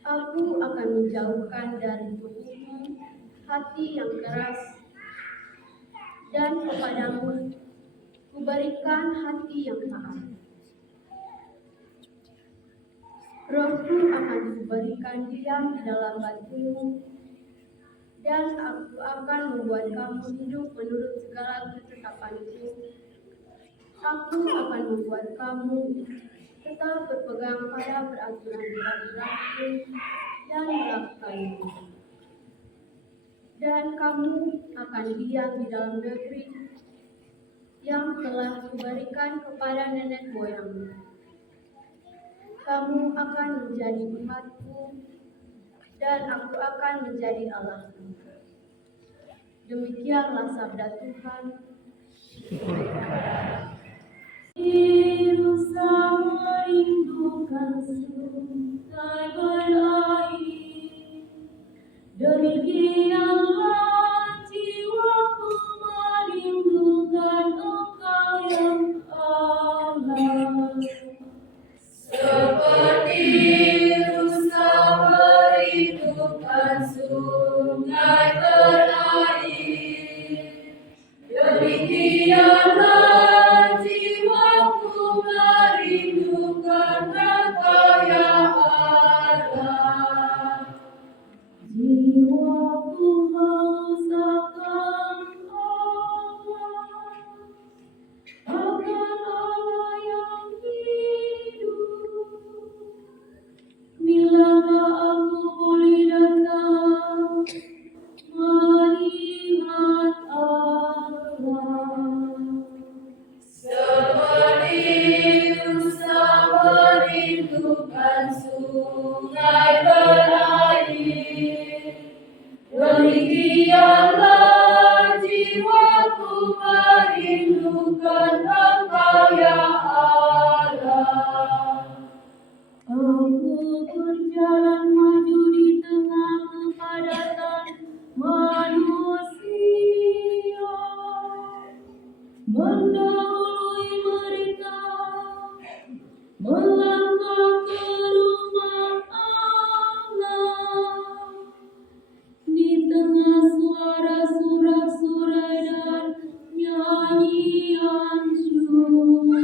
Aku akan menjauhkan dari tubuhmu hati yang keras, dan kepadamu kuberikan hati yang taat. Rohku akan kuberikan diam di dalam batinmu, dan aku akan membuat kamu hidup menurut segala ketetapanku. Aku akan membuat kamu tetap berpegang pada peraturan-peraturanku dan melakukannya. Dan kamu akan diam di dalam negeri yang telah kuberikan kepada nenek moyangmu. Kamu akan menjadi umatku, dan aku akan menjadi Allahmu. Demikianlah sabda Tuhan. Yerusalem. merindukan sungai berair. Demikianlah jiwaku merindukan Engkau yang Allah. Seperti rusa merindukan sungai berair, demikianlah jiwaku merindukan Engkau ya Allah. Jiwaku haus akan Allah, akan Allah yang hidup. Bilakah aku boleh datang melihat Allah? Seperti rusa merindukan sungai berair, demikianlah jiwaku merindukan Engkau ya Allah. Aku berjalan maju di tengah kepadatan manusia, mendahului mereka, melangkah ke rumah Allah. Di tengah suara sorak-sorai dan nyanyian syukur.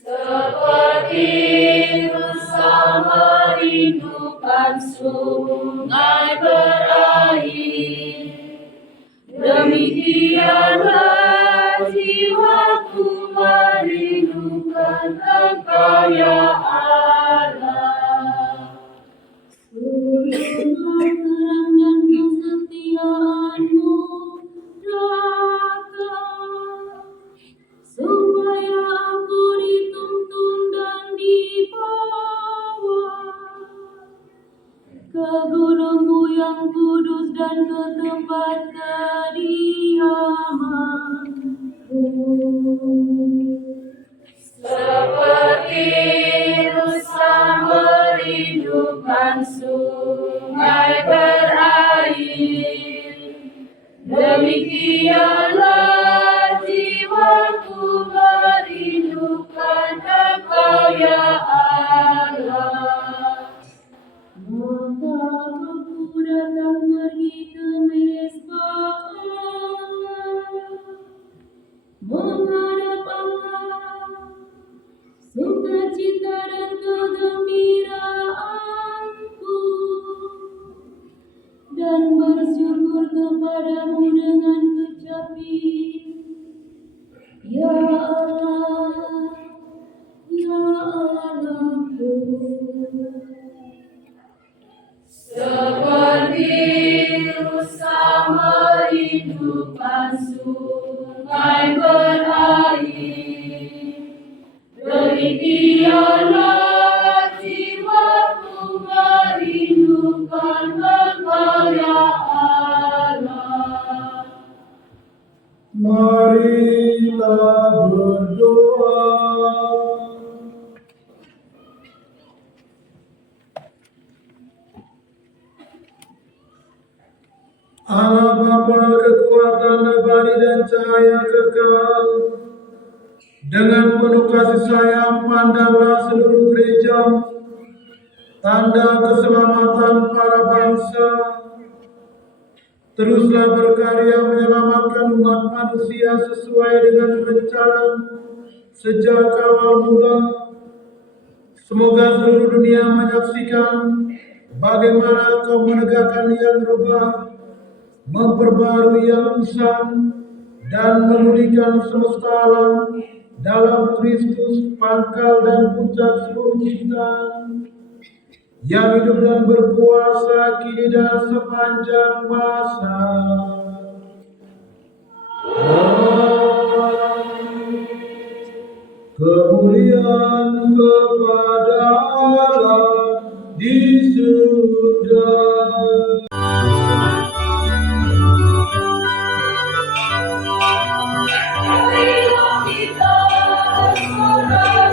Seperti rusa merindukan sungai berair, demikianlah jiwaku merindukan Engkau ya Allah. Turunlah terang dan kesetiaan-Mu datang, supaya aku dituntun dan dibawa ke gunung-Mu yang kudus dan ke tempat kediaman-Mu. Seperti rusa merindukan sungai berair, demikianlah jiwaku merindukan Engkau ya Allah. Maka aku datang pergi ke mezbah Allah, menghadap Allah, sukacita dan kegembiraanku, dan bersyukur kepadamu dengan kecapi. Ya Allah, ya Allahku. Seperti rusa merindukan sungai berair, demikianlah jiwaku merindukan Engkau ya Allah. Marilah berdoa. Allah Bapa kekuatan abadi dan cahaya kekal, dengan penuh kasih sayang pandanglah seluruh gereja, tanda keselamatan para bangsa. Teruslah berkarya menyelamatkan umat manusia sesuai dengan rencana sejak awal mula. Semoga seluruh dunia menyaksikan bagaimana Kau menegakkan yang rebah, memperbarui yang usang, dan memulihkan semesta alam dalam Kristus, pangkal dan puncak seluruh ciptaan, yang hidup dan berkuasa kini dan sepanjang masa. Kemuliaan kepada Allah di surga. Marilah kita bersorak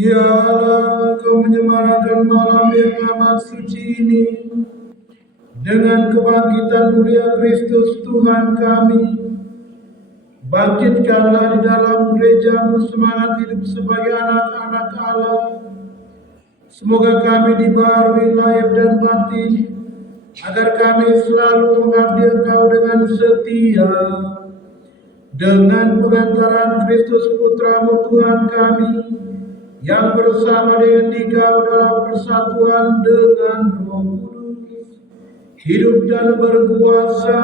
Ya Allah, Kau menyemarakan malam yang amat suci ini dengan kebangkitan mulia Kristus Tuhan kami. Bangkitkanlah di dalam gereja-Mu semangat hidup sebagai anak-anak Allah. Semoga kami dibaharui lahir dan batin, agar kami selalu mengabdi Engkau dengan setia. Dengan pengantaran Kristus Putra-Mu Tuhan kami, yang bersama dengan Dikau dalam persatuan dengan Roh Kudus, hidup dan berkuasa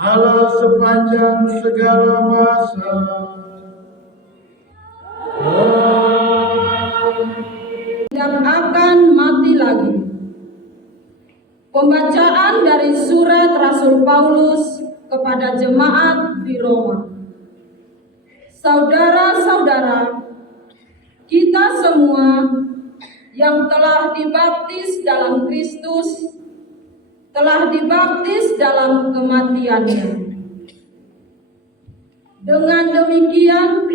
Allah sepanjang segala masa. Tidak akan mati lagi. Pembacaan dari surat Rasul Paulus kepada jemaat di Roma. Saudara-saudara, kita semua yang telah dibaptis dalam Kristus telah dibaptis dalam kematian-Nya. Dengan demikian,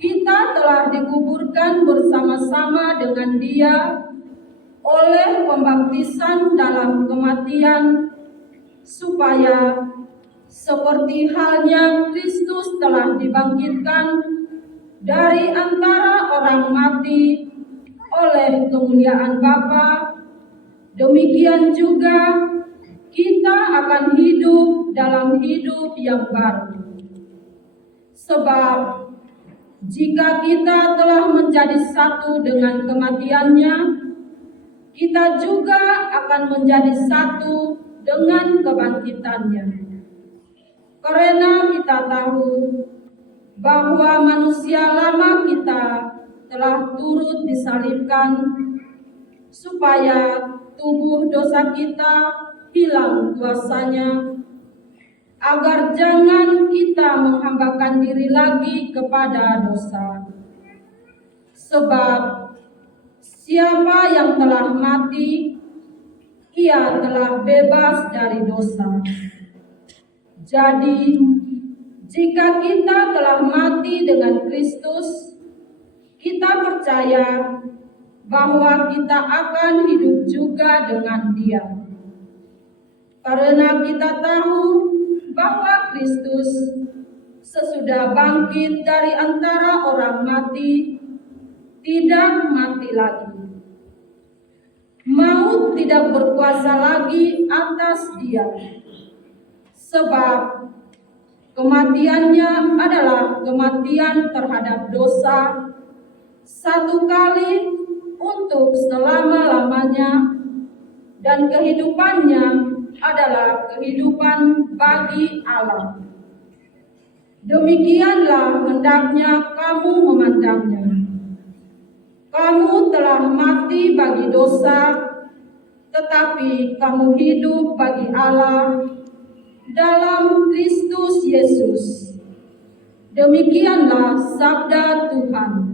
kita telah dikuburkan bersama-sama dengan Dia oleh pembaptisan dalam kematian, supaya seperti halnya Kristus telah dibangkitkan dari antara orang mati oleh kemuliaan Bapa, demikian juga kita akan hidup dalam hidup yang baru. Sebab jika kita telah menjadi satu dengan kematian-Nya, kita juga akan menjadi satu dengan kebangkitan-Nya. Karena kita tahu bahwa manusia lama kita telah turut disalibkan, supaya tubuh dosa kita hilang kuasanya, agar jangan kita menghambakan diri lagi kepada dosa. Sebab siapa yang telah mati, ia telah bebas dari dosa. Jadi, jika kita telah mati dengan Kristus, kita percaya bahwa kita akan hidup juga dengan Dia. Karena kita tahu bahwa Kristus sesudah bangkit dari antara orang mati, tidak mati lagi. Maut tidak berkuasa lagi atas Dia. Sebab kematian-Nya adalah kematian terhadap dosa, satu kali untuk selama-lamanya, dan kehidupan-Nya adalah kehidupan bagi Allah. Demikianlah hendaknya kamu memandangnya. Kamu telah mati bagi dosa, tetapi kamu hidup bagi Allah, dalam Kristus Yesus. Demikianlah sabda Tuhan.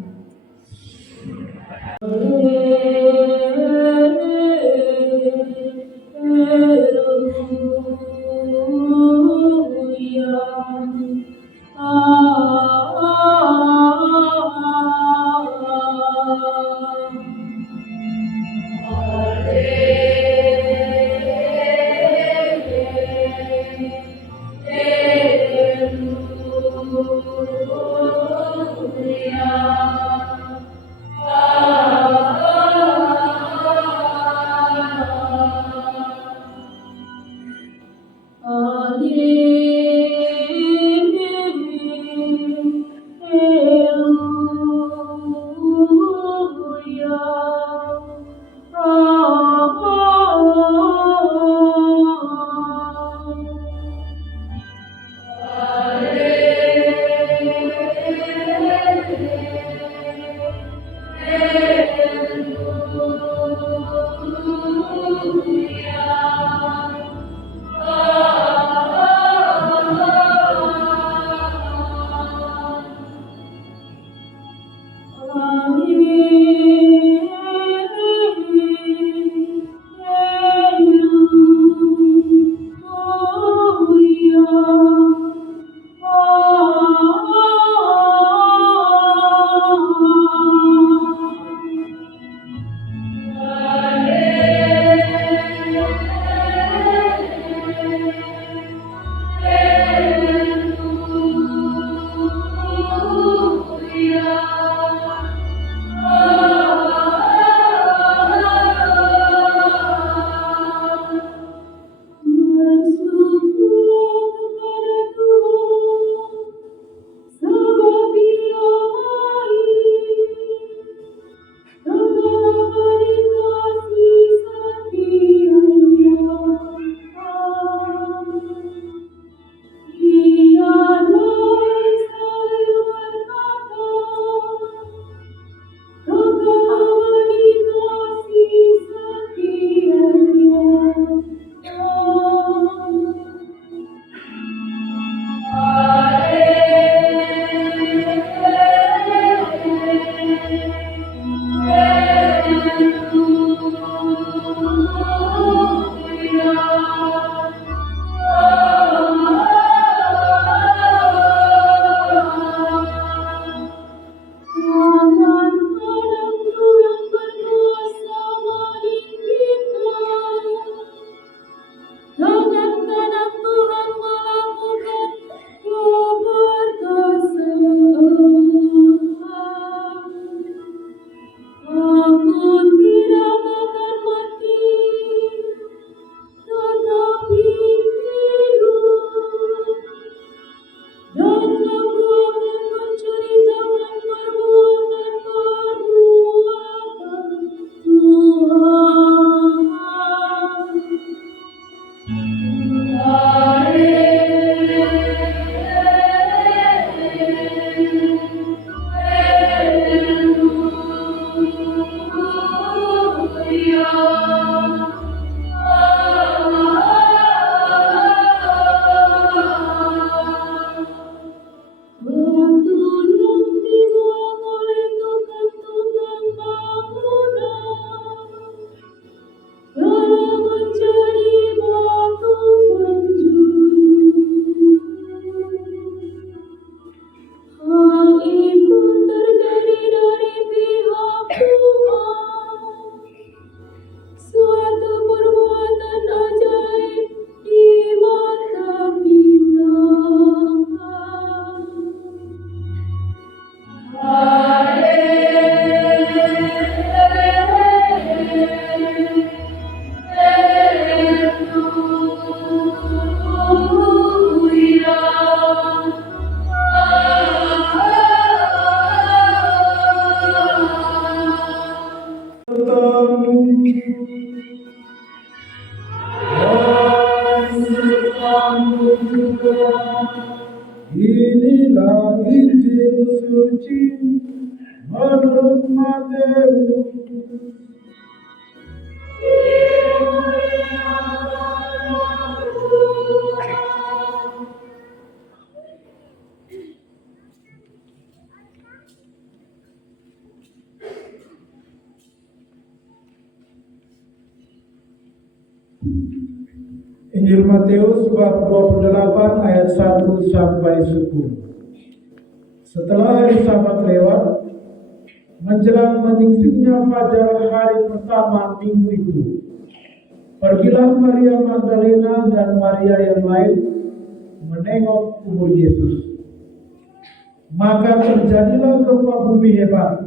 Inilah Injil suci menurut Matius. Injil Matius bab 28 ayat 1 sampai 10. Setelah hari Sabat lewat, menjelang menyingsingnya fajar hari pertama minggu itu, pergilah Maria Magdalena dan Maria yang lain menengok kubur Yesus. Maka terjadilah gempa bumi hebat,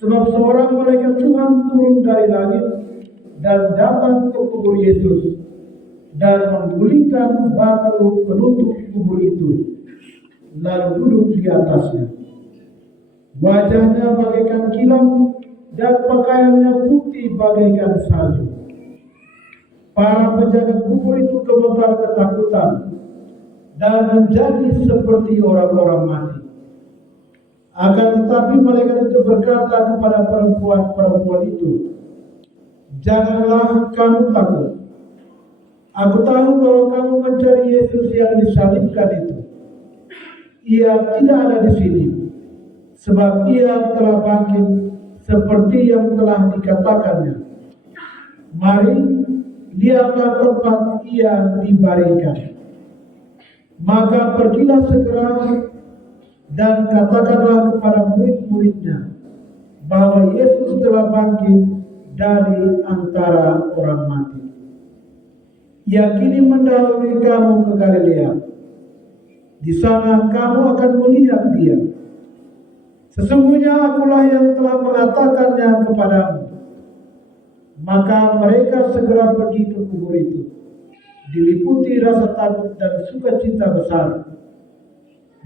sebab seorang malaikat Tuhan turun dari langit dan datang ke kubur Yesus dan menggulingkan batu penutup kubur itu, lalu duduk di atasnya. Wajahnya bagaikan kilau dan pakaiannya putih bagaikan salju. Para penjaga kubur itu gemetar ketakutan dan menjadi seperti orang-orang mati. Akan tetapi malaikat itu berkata kepada perempuan itu, "Janganlah kamu takut. Aku tahu bahwa kamu mencari Yesus yang disalibkan itu. Ia tidak ada di sini, sebab ia telah bangkit seperti yang telah dikatakannya. Mari, lihatlah tempat ia dibaringkan. Maka pergilah segera dan katakanlah kepada murid-muridnya bahwa Yesus telah bangkit dari antara orang mati. Ia kini mendahului kamu ke Galilea. Di sana kamu akan melihat dia. Sesungguhnya akulah yang telah mengatakannya kepadamu." Maka mereka segera pergi ke kubur itu, diliputi rasa takut dan sukacita besar.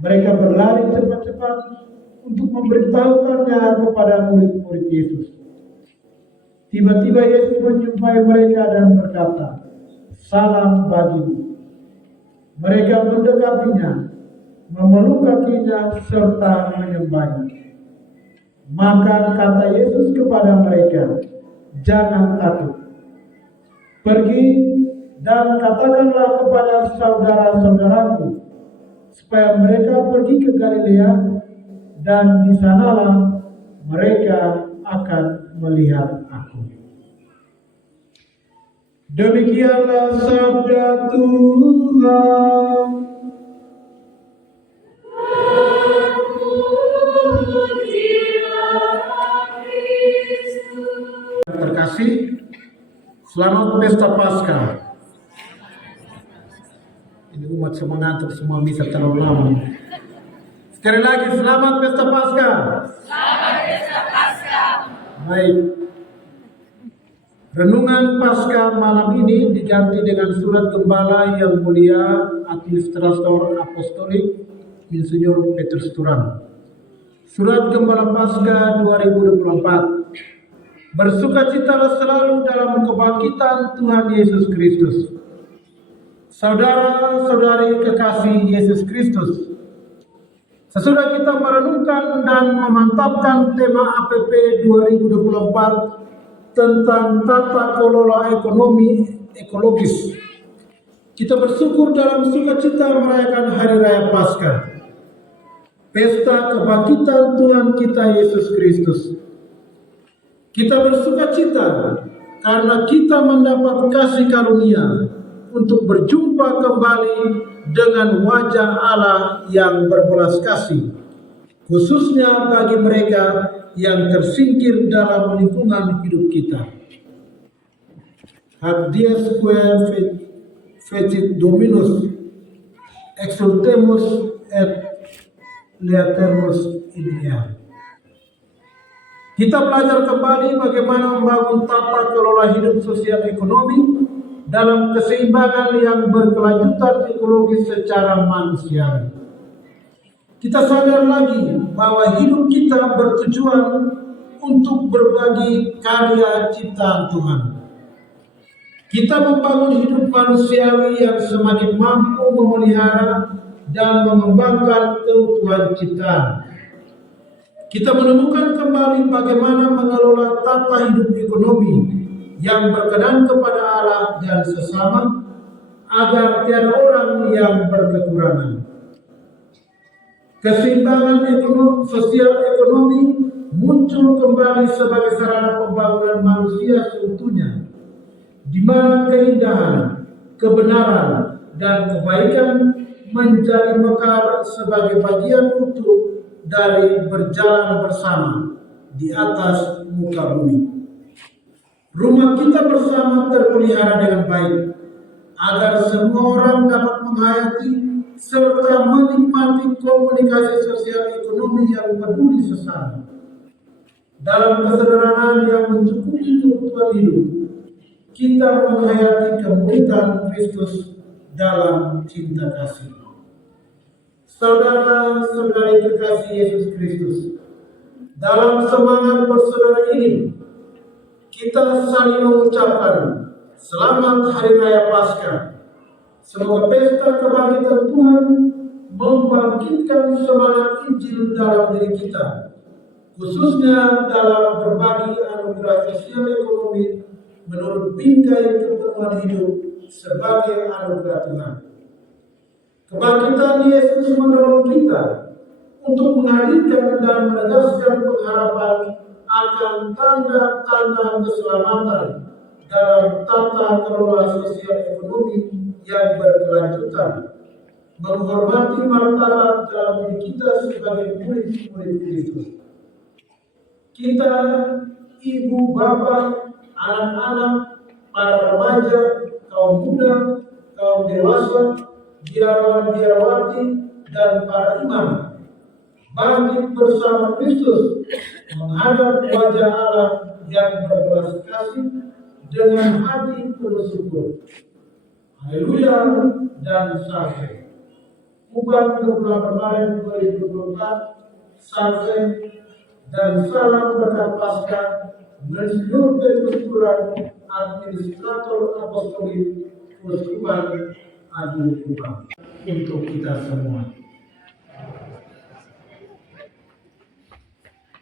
Mereka berlari cepat-cepat untuk memberitahukannya kepada murid-murid Yesus. Tiba-tiba Yesus menjumpai mereka dan berkata, "Salam bagimu." Mereka mendekatinya, memeluk kakinya serta menyembahnya. Maka kata Yesus kepada mereka, "Jangan takut. Pergi dan katakanlah kepada saudara-saudaraku supaya mereka pergi ke Galilea, dan di sanalah mereka akan melihat aku." Demikianlah sabda Tuhan. Terkasih, selamat pesta Paskah. Ini umat semangat semua misa terlalu lama. Sekali lagi, selamat pesta Paskah. Selamat pesta Paskah. Baik. Renungan Paskah malam ini diganti dengan surat Gembala yang mulia Administrator Apostolik Insinyur Petrus Turang. Surat Gembala Paskah 2024. Bersukacitalah selalu dalam kebangkitan Tuhan Yesus Kristus. Saudara-saudari kekasih Yesus Kristus, sesudah kita merenungkan dan memantapkan tema APP 2024 tentang tata kelola ekonomi ekologis, kita bersyukur dalam sukacita merayakan Hari Raya Paskah, pesta kebangkitan Tuhan kita Yesus Kristus. Kita bersukacita karena kita mendapat kasih karunia untuk berjumpa kembali dengan wajah Allah yang berbelas kasih, khususnya bagi mereka yang tersingkir dalam lingkungan hidup kita. Hac diesque fecit Dominus, exultemus et leatermus in ea. Kita belajar kembali bagaimana membangun tata kelola hidup sosial ekonomi dalam keseimbangan yang berkelanjutan ekologis secara manusiawi. Kita sadar lagi bahwa hidup kita bertujuan untuk berbagi karya ciptaan Tuhan. Kita membangun hidup manusiawi yang semakin mampu memelihara dan mengembangkan keutuhan ciptaan. Kita menemukan kembali bagaimana mengelola tata hidup ekonomi yang berkenan kepada Allah dan sesama, agar tiada orang yang berkekurangan. Keseimbangan sosial ekonomi muncul kembali sebagai sarana pembangunan manusia seutuhnya, di mana keindahan, kebenaran, dan kebaikan menjadi mekar sebagai bagian utuh dari berjalan bersama di atas muka bumi. Rumah kita bersama terpelihara dengan baik, agar semua orang dapat menghayati serta menikmati komunikasi sosial ekonomi yang peduli sesama. Dalam kesederhanaan yang mencukupi kebutuhan hidup, kita menghayati kemuliaan Kristus dalam cinta kasih. Saudara-saudari kekasih Yesus Kristus, dalam semangat bersaudara ini, kita saling mengucapkan Selamat Hari Raya Paskah. Semoga pesta kebangkitan Tuhan membangkitkan semangat Injil dalam diri kita, khususnya dalam berbagi anugerah sosial ekonomi menurut bingkai kepenuhan hidup sebagai anugerah Tuhan. Kebangkitan Yesus mendorong kita untuk menghadirkan dan menegaskan pengharapan akan tanda-tanda keselamatan dalam tata kelola sosial ekonomi yang berkelanjutan, menghormati martabat dalam diri kita sebagai murid-murid Kristus. Kita, ibu, bapak, anak-anak, para remaja, kaum muda, kaum dewasa, biarawan-biarawati, dan para imam, bangkit bersama Kristus menghadap wajah Allah yang berbelas kasih dengan hati penuh syukur. Haleluya dan sampai. Ubat 28 Maret 2024, sampai dan salam berkat Paskah menseluruh keturunan administrator apostolik Uskupan Agung Kupang untuk kita semua.